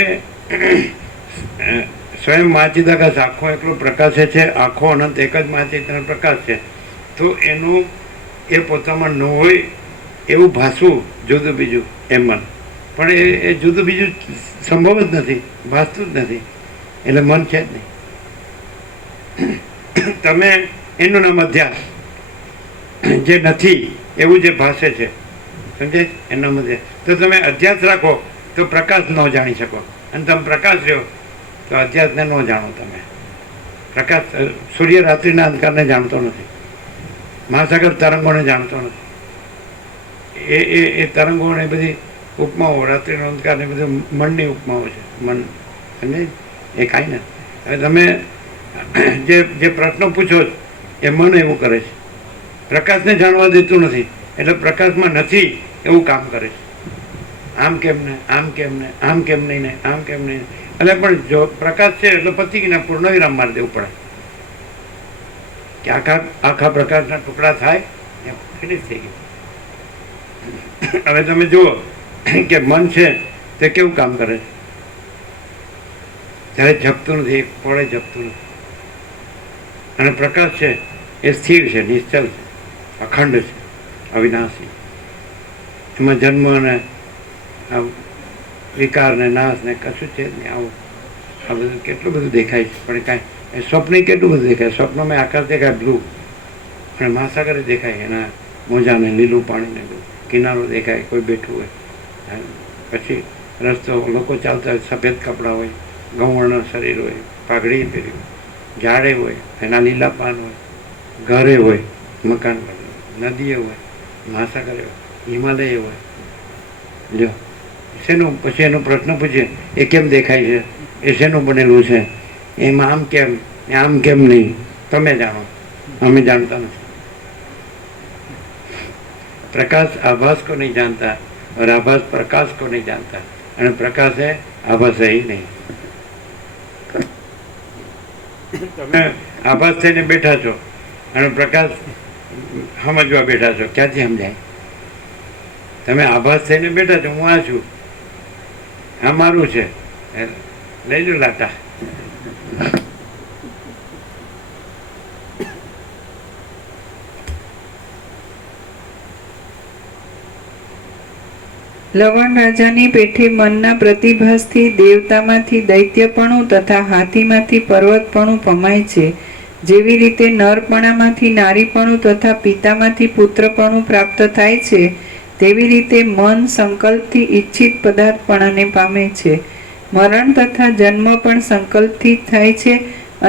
સ્વયં મહાચિદાકાશ આખો એકલો પ્રકાશ છે, આખો અનંત એક જ મહાચૈતન્ય પ્રકાશ છે. તો એનું એ પોતામાં ન હોય એવું ભાસવું જુદું બીજું એ મન. પણ એ જુદું બીજું સંભવ જ નથી, ભાસતું જ નથી, એટલે મન છે જ નહીં. તમે એનું નામ અધ્યાસ, જે નથી એવું જે ભાષે છે, સમજાય? એના મધ્ય તો તમે અધ્યાસ રાખો તો પ્રકાશ ન જાણી શકો, અને તમે પ્રકાશ રહ્યો તો અધ્યાસને ન જાણો. તમે પ્રકાશ, સૂર્ય રાત્રિના અંધકારને જાણતો નથી, મહાસાગર તરંગોને જાણતો નથી. એ તરંગોને બધી ઉપમાઓ, રાત્રિનો અંધકાર ને બધું મનની ઉપમાઓ છે. મન, સમજાય? એ કાંઈ નથી. હવે તમે જે પ્રશ્નો પૂછો એ મન એવું કરે છે, પ્રકાશને જાણવા દેતું નથી. એટલે પ્રકાશમાં નથી એવું કામ કરે છે. આમ કેમ ને, આમ કેમ ને, આમ કેમ નહીં ને, આમ કેમ નહીં. એટલે પણ જો પ્રકાશ છે એટલે પતિકીને પૂર્ણ વિરામ મારી દેવું પડે કે આખા પ્રકાશના ટુકડા થાય એમ ફિનિશ થઈ ગયું. હવે તમે જુઓ કે મન છે તે કેવું કામ કરે છે? ત્યારે જપતું નથી, એક પળે જપતું નથી. અને પ્રકાશ છે એ સ્થિર છે, નિશ્ચલ છે, અખંડ છે, અવિનાશી. એમાં જન્મ અને વિકાર ને નાશ ને કશું છે જ નહીં. આવું આ બધું કેટલું બધું દેખાય છે, પણ કાંઈ એ સ્વપ્ન કેટલું બધું દેખાય. સ્વપ્નમાં આકાશ દેખાય બ્લુ, અને મહાસાગર દેખાય, એના મોજાને, લીલું પાણીને બધું, કિનારો દેખાય, કોઈ બેઠું હોય. પછી રસ્તો, લોકો ચાલતા હોય, સફેદ કપડાં હોય, ગૌવર્ણ શરીર હોય, પાઘડી પહેર્યું, ઝાડે હોય, એના લીલા પાન હોય, ઘરે હોય, મકાન હોય, નદીએ હોય, મહાસાગરે હોય, હિમાલય હોય. લ્યો, શેનું? પછી એનો પ્રશ્ન પૂછે એ કેમ દેખાય છે, એ શેનું બનેલું છે, એમાં આમ કેમ, આમ કેમ નહીં? તમે જાણો, અમે જાણતા નથી. प्रकाश आभास को नहीं जानता और आभास प्रकाश को नहीं जानता, અને પ્રકાશ है आभास है ही नहीं. તમે આભાસ થઈને બેઠા છો અને પ્રકાશ સમજવા બેઠા છો, ક્યાંથી સમજાય? તમે આભાસ થઈને બેઠા છો, હું આ છું, આ મારું છે, લઈ લો લાટા. લવણ રાજાની પેઠે મનના પ્રતિભાસથી દેવતામાંથી દૈત્યપણું તથા હાથીમાંથી પર્વતપણું પમાય છે. જેવી રીતે નરપણામાંથી નારીપણું તથા પિતામાંથી પુત્રપણું પ્રાપ્ત થાય છે, તેવી રીતે મન સંકલ્પથી ઈચ્છિત પદાર્થપણાને પામે છે. મરણ તથા જન્મ પણ સંકલ્પથી જ થાય છે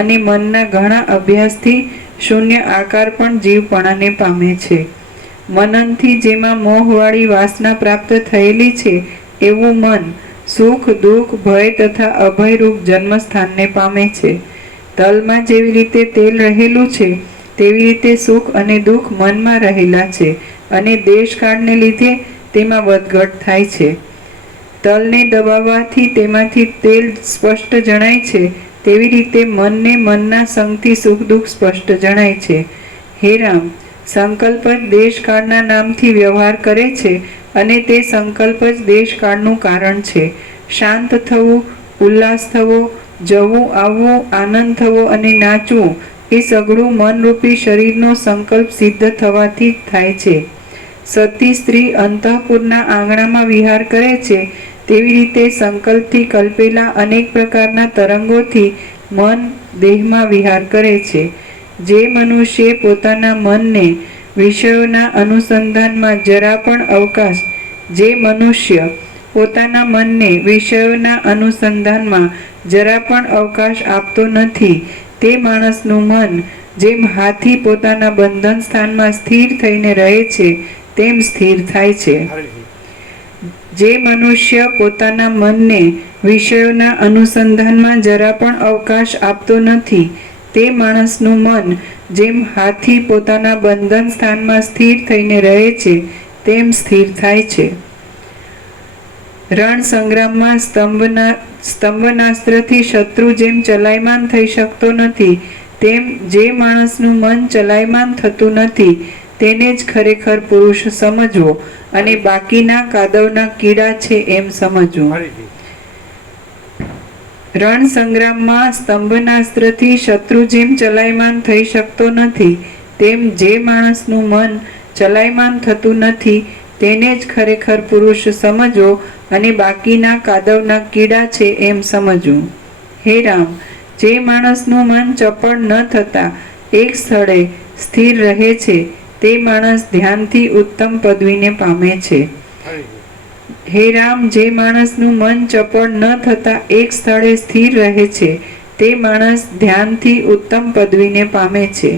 અને મનના ઘણા અભ્યાસથી શૂન્ય આકાર પણ જીવપણાને પામે છે. મનનથી જેમાં મોહવાળી વાસના પ્રાપ્ત થયેલી છે, એવું મન સુખ દુઃખ ભય તથા અભયરૂપ જન્મસ્થાનને પામે છે. તલમાં જેવી રીતે તેલ રહેલું છે, તેવી રીતે સુખ અને દુઃખ મનમાં રહેલા છે અને દેશકાળને લીધે તેમાં વધઘટ થાય છે. તલને દબાવવાથી તેમાંથી તેલ સ્પષ્ટ જણાય છે, તેવી રીતે મનને મનના સંગથી સુખ દુઃખ સ્પષ્ટ જણાય છે. હે રામ, સંકલ્પ જ દેશકાળના નામથી વ્યવહાર કરે છે અને તે સંકલ્પ જ દેશકાળનું કારણ છે. શાંત થવું, ઉલ્લાસ થવો, જવું આવવું, આનંદ થવો અને નાચવું એ સઘળું મનરૂપી શરીરનો સંકલ્પ સિદ્ધ થવાથી જ થાય છે. સતી સ્ત્રી અંતઃપુરના આંગણામાં વિહાર કરે છે, તેવી રીતે સંકલ્પથી કલ્પેલા અનેક પ્રકારના તરંગોથી મન દેહમાં વિહાર કરે છે. જે મનુષ્ય પોતાના મનને વિષયોના અનુસંધાનમાં જરા પણ અવકાશ જે મનુષ્ય પોતાના મનને વિષયોના અનુસંધાનમાં જરા પણ અવકાશ આપતો નથી, તે માણસનું મન જેમ હાથી પોતાના બંધન સ્થાનમાં સ્થિર થઈને રહે છે, તેમ સ્થિર થાય છે. જે મનુષ્ય પોતાના મનને વિષયોના અનુસંધાનમાં જરા પણ અવકાશ આપતો નથી, તે માણસનું મન જેમ હાથી પોતાના બંધન સ્થાનમાં સ્થિર થઈને રહે છે, તેમ સ્થિર થાય છે. રણ સંગ્રામમાં સ્તંભનાસ્ત્રથી શત્રુ જેમ ચલાયમાન થઈ શકતો નથી, તેમ જે માણસનું મન ચલાયમાન થતું નથી, તેને જ ખરેખર પુરુષ સમજવો અને બાકીના કાદવના કીડા છે એમ સમજવું. રણ સંગ્રામમાં સ્તંભનાસ્ત્રથી શત્રુ જેમ ચલાયમાન થઈ શકતો નથી, તેમ જે માણસનું મન ચલાયમાન થતું નથી, તેને જ ખરેખર પુરુષ સમજવો અને બાકીના કાદવના કીડા છે એમ સમજવું. હે રામ, જે માણસનું મન ચપળ ન થતા એક સ્થળે સ્થિર રહે છે, તે માણસ ધ્યાનથી ઉત્તમ પદવીને પામે છે. હે રામ, જે માણસનું મન ચપળ ન થતા એક સ્થળે સ્થિર રહે છે, તે માણસ ધ્યાનથી ઉત્તમ પદવીને પામે છે.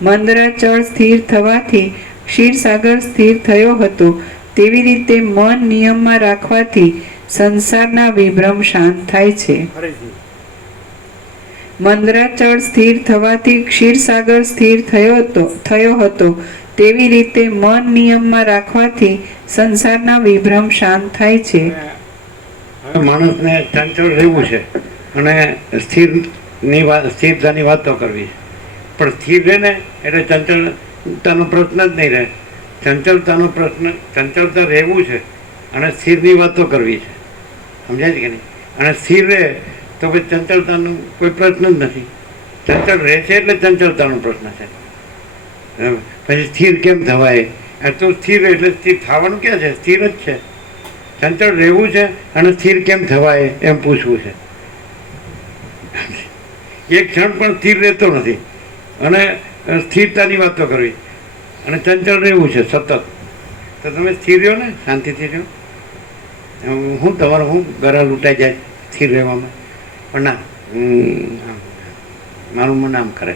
મંદરાચળ સ્થિર થવાથી ક્ષીરસાગર સ્થિર થયો હતો, તેવી રીતે મન નિયમમાં રાખવાથી સંસારના વિભ્રમ શાંત થાય છે. મંદરાચળ સ્થિર થવાથી ક્ષીરસાગર સ્થિર થયો હતો, તેવી રીતે મન નિયમમાં રાખવાથી સંસારના વિભ્રમ શાંત થાય છે. માણસને ચંચળ રહેવું છે અને સ્થિરતાની વાતો કરવી છે, પણ સ્થિર રહે ને એટલે ચંચળતાનો પ્રશ્ન જ નહીં રહે. ચંચળતા રહેવું છે અને સ્થિરની વાતો કરવી છે, સમજાય છે કે નહીં? અને સ્થિર રહે તો પછી ચંચળતાનો કોઈ પ્રશ્ન જ નથી. ચંચળ રહે છે એટલે ચંચળતાનો પ્રશ્ન છે. પછી સ્થિર કેમ થવાય? તો સ્થિર એટલે સ્થિર થવાનું ક્યાં છે? સ્થિર જ છે. ચંચળ રહેવું છે અને સ્થિર કેમ થવાય એમ પૂછવું છે. એક ક્ષણ પણ સ્થિર રહેતો નથી અને સ્થિરતાની વાતો કરવી અને ચંચળ રહેવું છે સતત. તો તમે સ્થિર રહ્યો ને, શાંતિથી રહ્યો. તમારું ગરા લૂંટાઈ જાય સ્થિર રહેવામાં, પણ ના, મારું મન આમ કરે.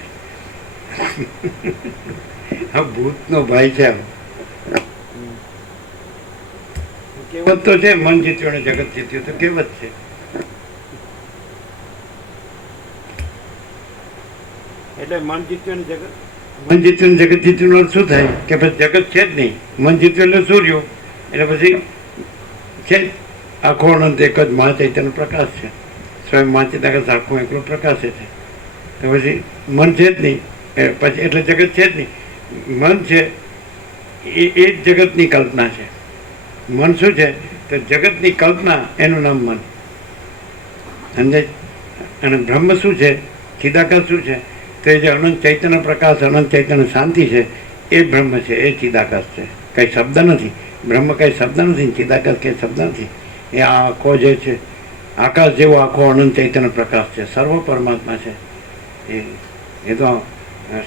હા, ભૂતનો ભાઈ છે. કહેવત તો છે, મન જીત્યો ને જગત જીત્યું, તો કહેવત છે. એટલે મન જીત્યું ને જગત જીત્યું અર્થ શું થાય કે પછી જગત છે જ નહીં. મન જીત્યું એટલે શું રહ્યું? એટલે પછી છે આખો અનંત એક જ મહાચૈતન્ય પ્રકાશ છે. સ્વયં મહાચૈતન્ય આખો એકલો પ્રકાશ છે. તો પછી મન છે જ નહીં, પછી એટલે જગત છે જ નહીં. મન છે એ જ જગતની કલ્પના છે. મન શું છે? તો જગતની કલ્પના, એનું નામ મન. સમજાય? અને બ્રહ્મ શું છે? ચિદાકાશ શું છે? તો એ જે અનંત ચૈતન્ય પ્રકાશ, અનંત ચૈતન્ય શાંતિ છે, એ બ્રહ્મ છે, એ ચિદાકાશ છે. કંઈ શબ્દ નથી. બ્રહ્મ કંઈ શબ્દ નથી, ચિદાકાશ કંઈ શબ્દ નથી. એ આ આખો જે છે આકાશ જેવો આખો અનંત ચૈતન્ય પ્રકાશ છે, સર્વ પરમાત્મા છે. એ તો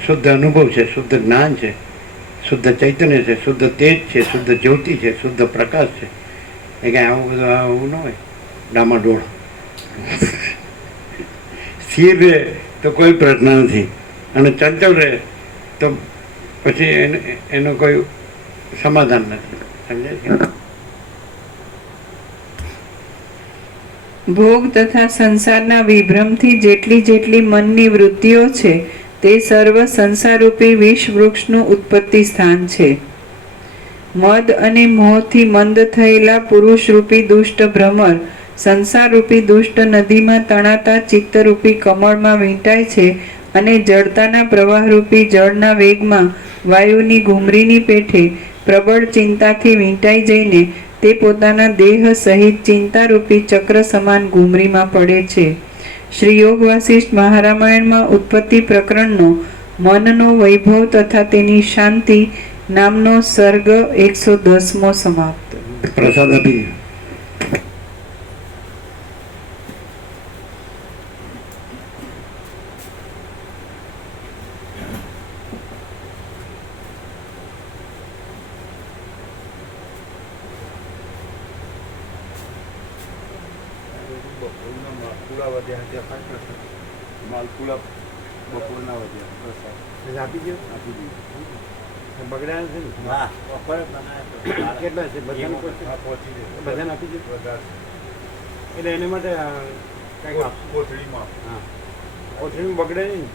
શુદ્ધ અનુભવ છે, શુદ્ધ જ્ઞાન છે, શુદ્ધ ચૈતન્ય છે, શુદ્ધ તેજ છે, શુદ્ધ જ્યોતિ છે, શુદ્ધ પ્રકાશ છે. એ કાંઈ આવું બધું આવું ન હોય ડામાડોળ. સ્થિર રહે તો કોઈ પ્રશ્ન નથી, અને ચંચળ રહે તો પછી એનું કોઈ સમાધાન નથી. સમજાય છે? ભોગ તથા સંસારના વિભ્રમથી જેટલી જેટલી મનની વૃત્તિઓ છે તે સર્વ સંસારરૂપી વિષ વૃક્ષનું ઉત્પત્તિ સ્થાન છે. મદ અને મોહથી મંદ થયેલા પુરુષરૂપી દુષ્ટ ભ્રમર સંસારરૂપી દુષ્ટ નદીમાં તણાતા ચિત્તરૂપી કમળમાં વીંટાય છે અને જડતાના પ્રવાહરૂપી જળના વેગમાં વાયુની ઘૂમરીની પેઠે પ્રબળ ચિંતાથી વીંટાઈ જઈને તે પોતાના દેહ સહિત ચિંતારૂપી ચક્ર સમાન ઘૂમરીમાં પડે છે. શ્રી યોગ વાસિષ્ઠ મહારામાયણમાં ઉત્પત્તિ પ્રકરણનો મનનો વૈભવ તથા તેની શાંતિ નામનો સર્ગ 110મો સમાપ્ત. પ્રસાદ આપી દો. માલપુડા બપોરના વધ્યા પ્રસાદ આપી દો. આપી દીધું. બગડ્યા નથી ને? હા કેટલા છે? બધાને પહોંચી ગયું. બધાને આપી દો. વધારે એટલે એને માટે કંઈક આપ. કોથળીમાં હા, કોથળીમાં બગડે નહીં ને?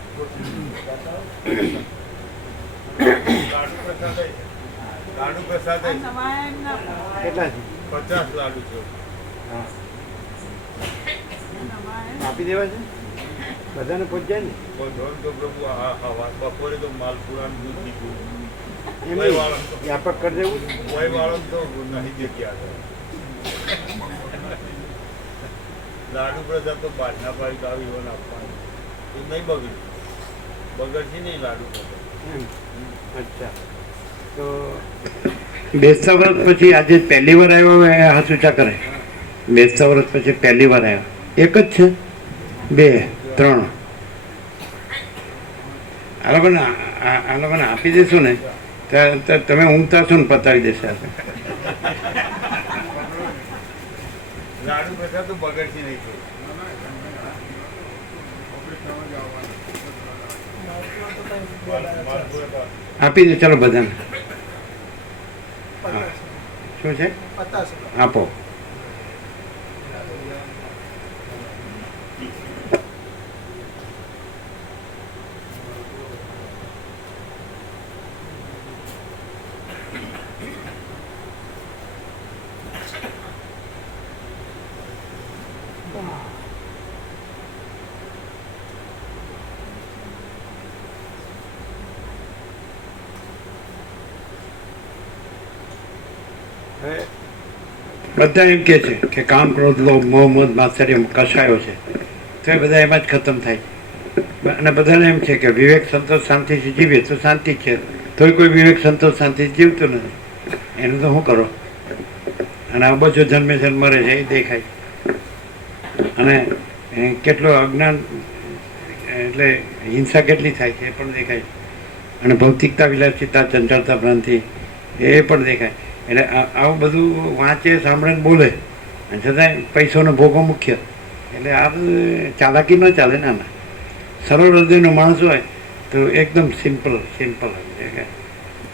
લાડુ પ્રસાદ લાડુ પ્રસાદ કેટલા છે? 50 લાડુ છે. હા, આપી દેવા છે? બધાને પહોંચ જાય ને? ધોન તો પ્રભુ હા હા બપોરે તો માલપુરાનું દૂધ દીધું. એમ વય વાળો વ્યાપક કરી દેવું. વય વાળો તો નહીં જગ્યા છે. લાડુ પ્રસાદ તો બારના પાડી આવી હોય આપવાનું એ નહીં બગડશે નહીં લાડુ પ્રસાદ. એમ. અચ્છા, તો બેસતા વર્ષ પછી આજે પહેલી વાર આવ્યો હોય એ હાથ ઊંચા કરે. બેસતા વર્ષ પછી પહેલી વાર આવ્યો. એક જ છે? 2 3 આ લોકોને આપી દેશો ને તો તમે ઊંઘતા છો ને પતાવી દેશે. લાડુ પ્રસાદ તો બગડશે નહીં થોડું. આપી દે ચલો બધાને. હા. શું છે? આપો. બધા એમ કે છે કે કામ ક્રોધ લોભ મોહ મદ માત્સર્ય કસાયો છે, તો એ બધા એમાં જ ખતમ થાય. અને બધાને એમ છે કે વિવેક સંતોષ શાંતિથી જીવીએ તો શાંતિ જ છે, તોય કોઈ વિવેક સંતોષ શાંતિથી જીવતું નથી. એનું તો શું કરો? અને આ બધું જન્મે છે મરે છે એ દેખાય. અને કેટલું અજ્ઞાન એટલે હિંસા કેટલી થાય છે એ પણ દેખાય. અને ભૌતિકતા વિલાસિતા ચંચળતા ભ્રાંતિ એ પણ દેખાય. એટલે આવું બધું વાંચે સાંભળે બોલે અને છતાંય પૈસાનો ભોગો મુખ્ય. એટલે આ બધું ચાલાકી ન ચાલે. ના ના, સરળ હૃદયનો માણસ હોય તો એકદમ સિમ્પલ.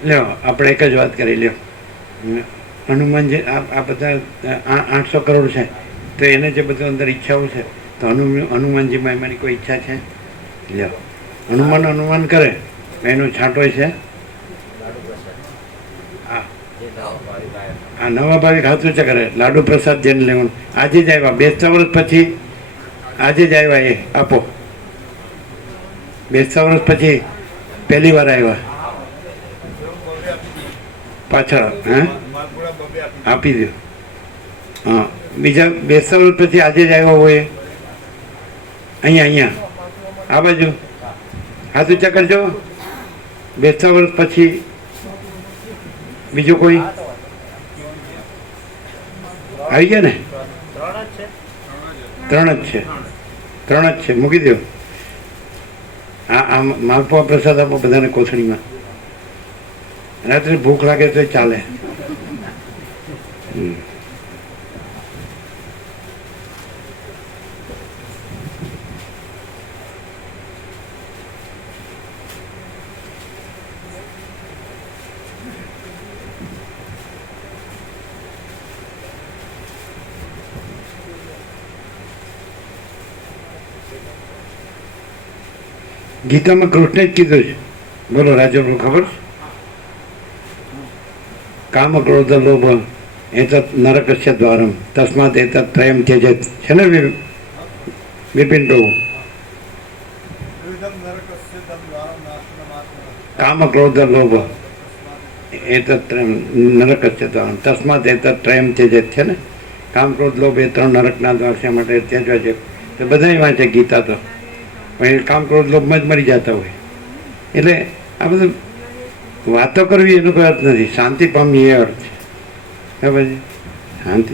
લ્યો આપણે એક જ વાત કરી લ્યો. હનુમાનજી આ બધા 800 કરોડ છે, તો એને જે બધું અંદર ઈચ્છાઓ છે, તો હનુમાનજીમાં એમાંની કોઈ ઈચ્છા છે? લ્યો, હનુમાન કરે એનો છાંટોય છે. આ નવા ભાવિક હાથું છે કરે લાડુ પ્રસાદ જેને લેવાનું. આજે જ આવ્યા, બેસતા વર્ષ પછી આજે જ આવ્યા. એ આપો. બેસતા વર્ષ પછી પહેલી વાર આવ્યા પાછળ. હા, આપી દો. હા, બીજા બેસતા વર્ષ પછી આજે જ આવ્યા હોય અહીંયા આ બાજુ હાથ ઊંચા કરજો. બેસતા વર્ષ પછી બીજું કોઈ? આવી ગયા ને? ત્રણ જ છે. ત્રણ જ છે, મૂકી દો. આ માલપુઆ પ્રસાદ આપો બધાને કોથળીમાં. રાત્રે ભૂખ લાગે તો ચાલે. ગીતામાં કૃષ્ણે જ કીધું છે. બોલો રાજુ, ખબર છે? કામ ક્રોધ લોભ એતત નરકસ્ય દ્વારમ તસ્માત એતત ત્રયમ ત્યજેત છે ને વિપિન પ્રભુ? કામ ક્રોધ લોભ એતત નરકસ્ય દ્વારમ તસ્માત એતત ત્રયમ ત્યજેત છે ને. કામ ક્રોધ લોભ એ ત્રણ નરકના દ્વાર છે, માટે ત્યજવા છે. તો બધા વાંચે ગીતા તો, પણ એ કામ ક્રોધ લોભમાં જ મરી જતા હોય. એટલે આ બધું વાતો કરવી એનો કોઈ અર્થ નથી. શાંતિ પામવી એ અર્થ છે. બરાબર છે? શાંતિ